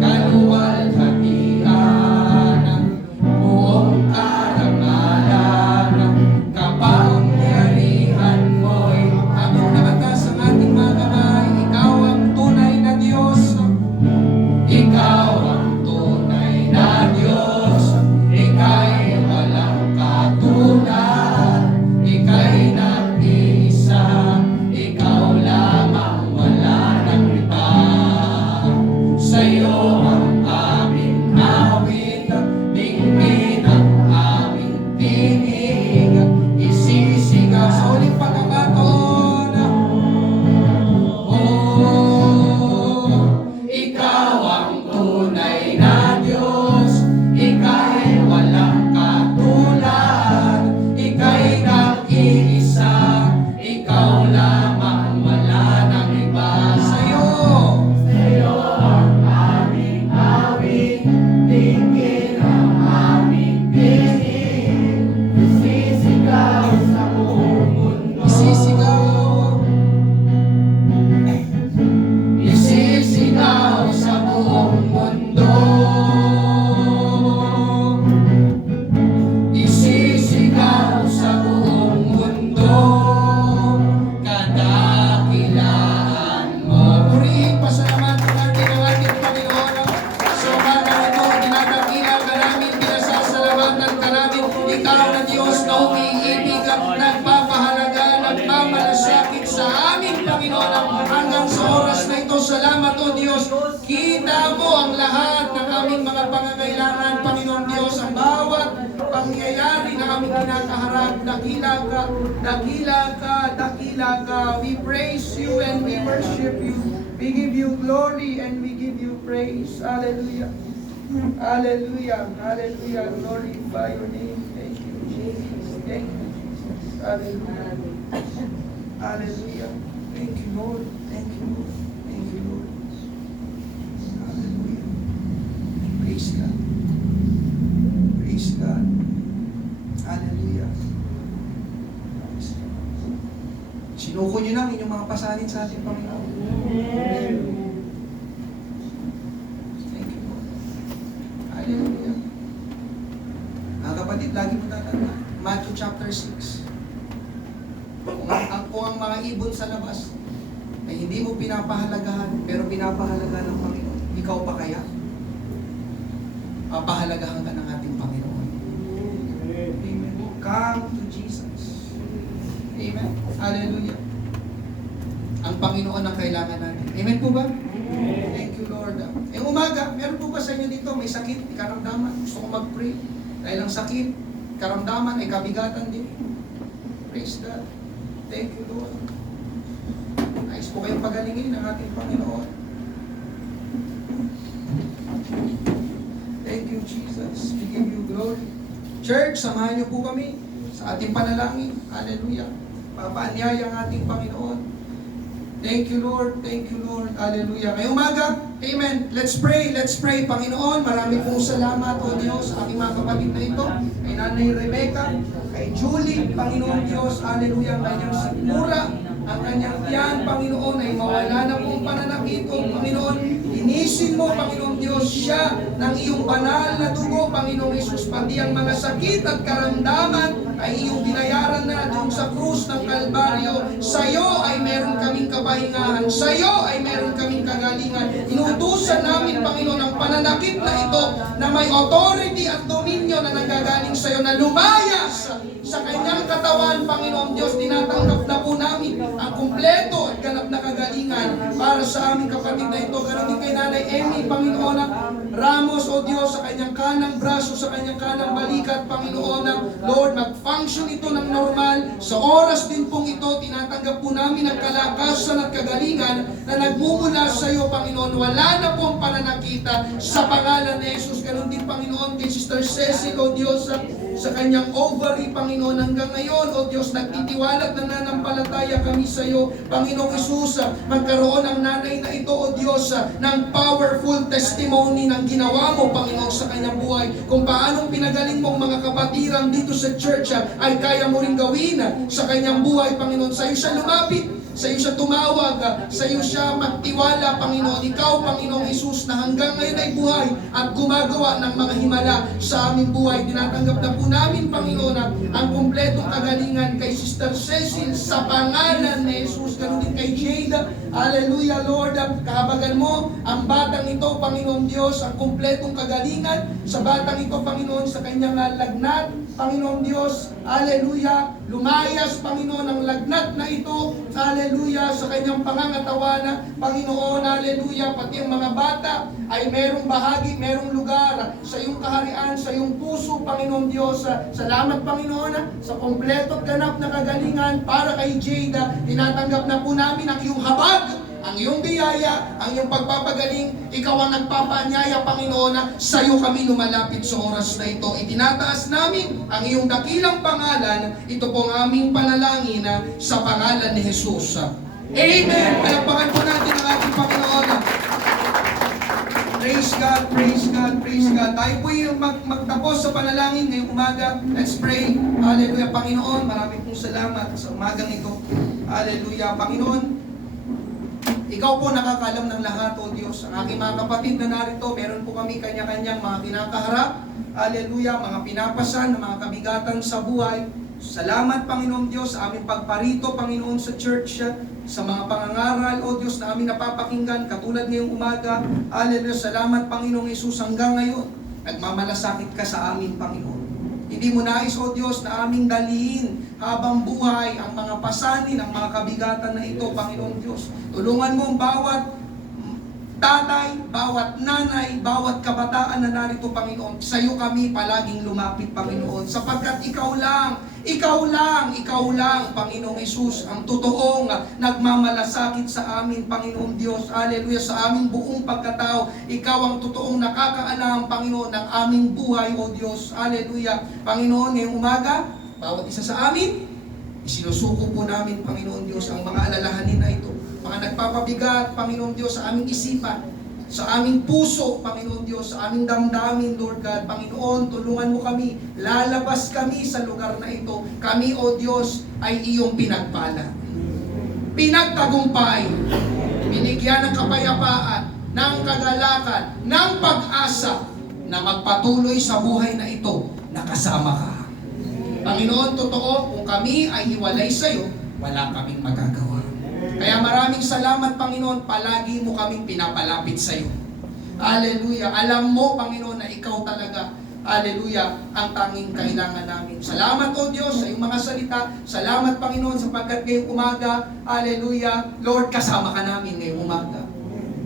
Kaluwalhatian, buong karangalan. Kapangyarihan mo'y aming nakatas ang ating mga kamay. Ikaw ang tunay na Diyos. Ikaw ang tunay na Diyos. Ika'y walang katulad. Ika'y nag-iisa. Ikaw lamang, wala nang iba. Sa'yo ang aming awit, digmin ang aming tinig. Isisigaw sa uling pagkakataon. Ikaw ang tunay na Diyos. Ika'y walang katulad. Ika'y nag-iisa. Ikaw lamang, wala nang iba. Sa'yo ang aming awit, digin ang aming tinig. Isisigaw sa buong mundo. Isisigaw sa buong mundo. Isisigaw sa buong mundo. Kadakilaan mo. Purihin, pasalamatan natin ang ating Panginoon. So, kaya ito, dinadakilan ka namin, pinasasalamatan ka namin. Ikaw na Diyos na umiibig, nagpapahalaga, nagmamalasakit sa aming Panginoon. Hanggang sa oras na ito, salamat o Diyos. Kita mo ang lahat ng aming mga pangangailangan, Panginoon Diyos, ang bawat pangyayari na aming kinakaharap. Dakila ka, dakila ka, dakila ka. We praise you and we worship you. We give you glory and we give you praise. Hallelujah. Hallelujah. Hallelujah. Glorify your name. Thank you, Jesus. Thank you, Jesus. Hallelujah. Hallelujah. Thank you, Lord. Thank you, Lord. Thank you, Lord. Sinuko nyo na ang inyong mga pasanin sa ating Panginoon. Thank you, Lord. Hallelujah. Mga kapatid, lagi mo tatanda. Matthew chapter 6. Kung ang mga ibon sa labas ay hindi mo pinapahalagahan, pero pinapahalagahan ng Panginoon, ikaw pa kaya? Papahalagahan ka ng ating Panginoon. Amen. Come to Jesus. Amen. Hallelujah. Ang Panginoon ang kailangan natin. Amen po ba? Thank you, Lord. Umaga, meron po ba sa inyo dito may sakit, may karamdaman? Gusto ko mag-pray. Dahil ang sakit, karamdaman ay kabigatan din. Praise God. Thank you, Lord. Nais po kayong pagalingin ng ating Panginoon. Thank you, Jesus. We give you glory. Church, samahan niyo po kami sa ating panalangin. Hallelujah. Papaanyaya ang ating Panginoon. Thank you, Lord. Thank you, Lord. Hallelujah. Ngayong umaga, amen. Let's pray. Let's pray. Panginoon, marami pong salamat, O Diyos, sa aking mga kapatid na ito. Kay Nanay Rebecca, kay Julie, Panginoon Diyos. Hallelujah. Ang kanyang sigmura, ang kanyang tiyan, Panginoon, ay mawala na pong pananakit, O Panginoon. Linisin mo, Panginoon Diyos, siya ng iyong banal na dugo, Panginoong Isus, pati ang mga sakit at karamdaman ay iyong binayaran na doon sa krus ng Kalbaryo. Sa iyo ay meron kaming kapahingahan. Sa iyo ay meron kaming kagalingan. Inuutusan namin, Panginoon, ang pananakit na ito na may authority at dominion na nanggagaling sa iyo na lumayas sa kanyang katawan, Panginoon Diyos. Tinatanggap na po namin ang kumpleto at ganap na kagalingan para sa aming kapatid na ito. Ganon din kay Nanay Emmy, Panginoon, Ramos, O Diyos, sa kanyang kanang braso, sa kanyang kanang balikat, Panginoon, Lord, mag-function ito ng normal. Sa oras din pong ito, tinatanggap po namin ang kalakasan at kagalingan na nagmumula sa iyo, Panginoon. Wala na pong pananakita sa pangalan ni Jesus. Ganon din, Panginoon, kay Sister Cecil, O Diyos, sa kanyang ovary, Panginoon, hanggang ngayon, O Diyos, nagtitiwalat na nanampalataya kami sa iyo, Panginoong Isus, magkaroon ang nanay na ito, O Diyos, ng powerful testimony ng ginawa mo, Panginoon, sa kanyang buhay. Kung paanong pinagaling mong mga kapatiran dito sa church, ay kaya mo rin gawin sa kanyang buhay, Panginoon. Sa iyo siya lumapit, sa iyo siya tumawag, sa iyo siya magtiwala, Panginoon. Ikaw, Panginoong Isus, na hanggang ngayon ay buhay at gumagawa ng mga himala sa aming buhay. Tinatanggap na po namin, Panginoon, ang kumpletong kagalingan kay Sister Cecil sa pangalan ni Jesus. Ganun din kay Jada. Hallelujah, Lord. Kahabagan mo ang batang ito, Panginoon Diyos, ang kumpletong kagalingan sa batang ito, Panginoon, sa kanyang lagnat, Panginoon Diyos. Hallelujah. Lumayas, Panginoon, ang lagnat na ito. Hallelujah. Sa kanyang pangangatawan, Panginoon. Hallelujah. Pati ang mga bata ay merong bahagi, merong lugar sa iyong kaharian, sa iyong puso, Panginoon Diyos. Salamat, Panginoon, sa kompleto at ganap na kagalingan para kay Jada. Tinatanggap na po namin ang iyong habag, ang iyong biyaya, ang iyong pagpapagaling. Ikaw ang nagpapaanyaya, Panginoon, sa iyo kami lumalapit sa oras na ito. Itinataas namin ang iyong dakilang pangalan. Ito po ang aming panalangin sa pangalan ni Jesus. Amen! Palakpakan po natin ang ating Panginoon. Praise God, praise God, praise God. Tayo po yung magtapos sa panalangin ngayong umaga. Let's pray. Hallelujah, Panginoon. Maraming pong salamat sa umagang ito. Hallelujah, Panginoon. Ikaw po nakakalam ng lahat, O Diyos. Ang aking mga kapatid na narito, meron po kami kanya-kanyang mga kinakaharap. Hallelujah, mga pinapasan, mga kabigatan sa buhay. Salamat, Panginoon Diyos, sa aming pagparito, Panginoon, sa church, sa mga pangangaral, O Diyos, na aming napapakinggan, katulad ngayong umaga. Hallelujah, salamat, Panginoong Isus, hanggang ngayon. Nagmamalasakit ka sa amin, Panginoon. Hindi mo nais, O Diyos, na aming dalihin habang buhay ang mga pasanin, ang mga kabigatan na ito, Panginoon Diyos. Tulungan mo ang bawat tatay, bawat nanay, bawat kabataan na narito, Panginoon. Sa iyo kami palaging lumapit, Panginoon. Sapagkat ikaw lang, Panginoong Isus, ang totoong nagmamalasakit sa amin, Panginoong Diyos. Hallelujah, sa aming buong pagkatao. Ikaw ang totoong nakakaalam, Panginoon, ng aming buhay, O Diyos. Hallelujah. Panginoon, ngayong umaga, bawat isa sa amin, isinusuko po namin, Panginoon Diyos, ang mga alalahanin na ito. Mga nagpapabigat, Panginoon Diyos, sa aming isipan, sa aming puso, Panginoon Diyos, sa aming damdamin, Lord God. Panginoon, tulungan mo kami. Lalabas kami sa lugar na ito. Kami, O Diyos, ay iyong pinagpala. pinagtagumpay, binigyan ng kapayapaan, ng kagalakan, ng pag-asa na magpatuloy sa buhay na ito na kasama ka. Panginoon, totoo, kung kami ay hiwalay sa iyo, wala kaming magagawa. Kaya maraming salamat, Panginoon, palagi mo kaming pinapalapit sa iyo. Hallelujah. Alam mo, Panginoon, na ikaw talaga, hallelujah, ang tanging kailangan namin. Salamat, O Diyos, sa iyong mga salita. Salamat, Panginoon, sapagkat ngayong umaga, hallelujah, Lord, kasama ka namin ngayong umaga.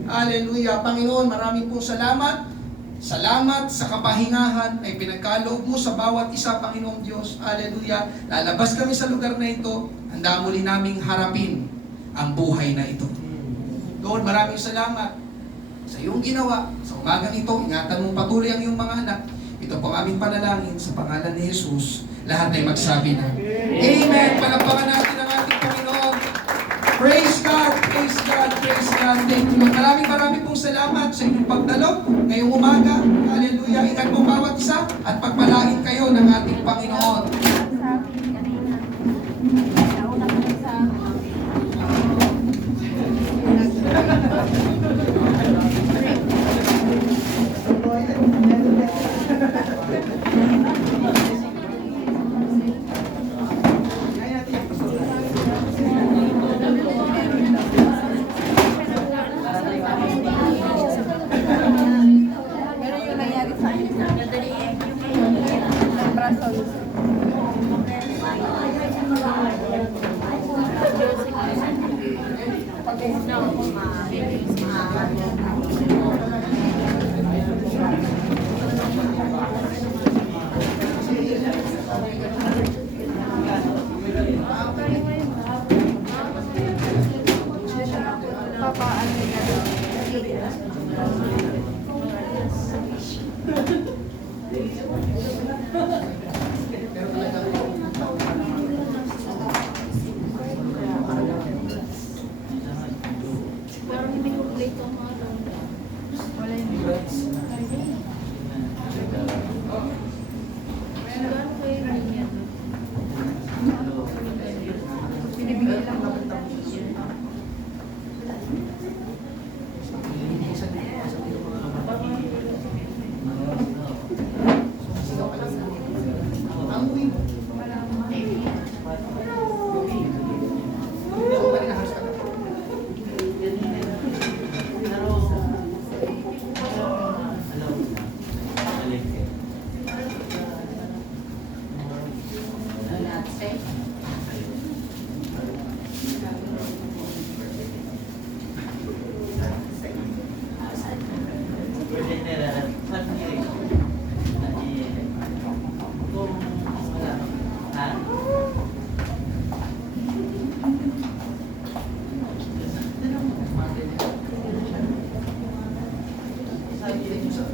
Hallelujah. Panginoon, maraming pong salamat. Salamat sa kapahingahan ay pinagkaloob mo sa bawat isa, Panginoong Diyos. Hallelujah. Lalabas kami sa lugar na ito. Handa muli naming harapin ang buhay na ito. Lord, maraming salamat sa iyong ginawa. Sa umagang ito, ingatan mong patuloy ang iyong mga anak. Ito po ang aming panalangin sa pangalan ni Jesus. Lahat ay magsabi na, Amen! Palakpakan natin ang ating Panginoon. Praise God! Praise God! Praise God! Thank you, Lord. Maraming pong salamat sa inyong pagdalo ngayong umaga. Hallelujah! Ingat po bawat isa at pagpalain kayo ng ating Panginoon. Pero yung nangyari sa akin, yung braso. Papa, ano yung parang hindi ko play ito mga wala yung binibigay lang ako. Sa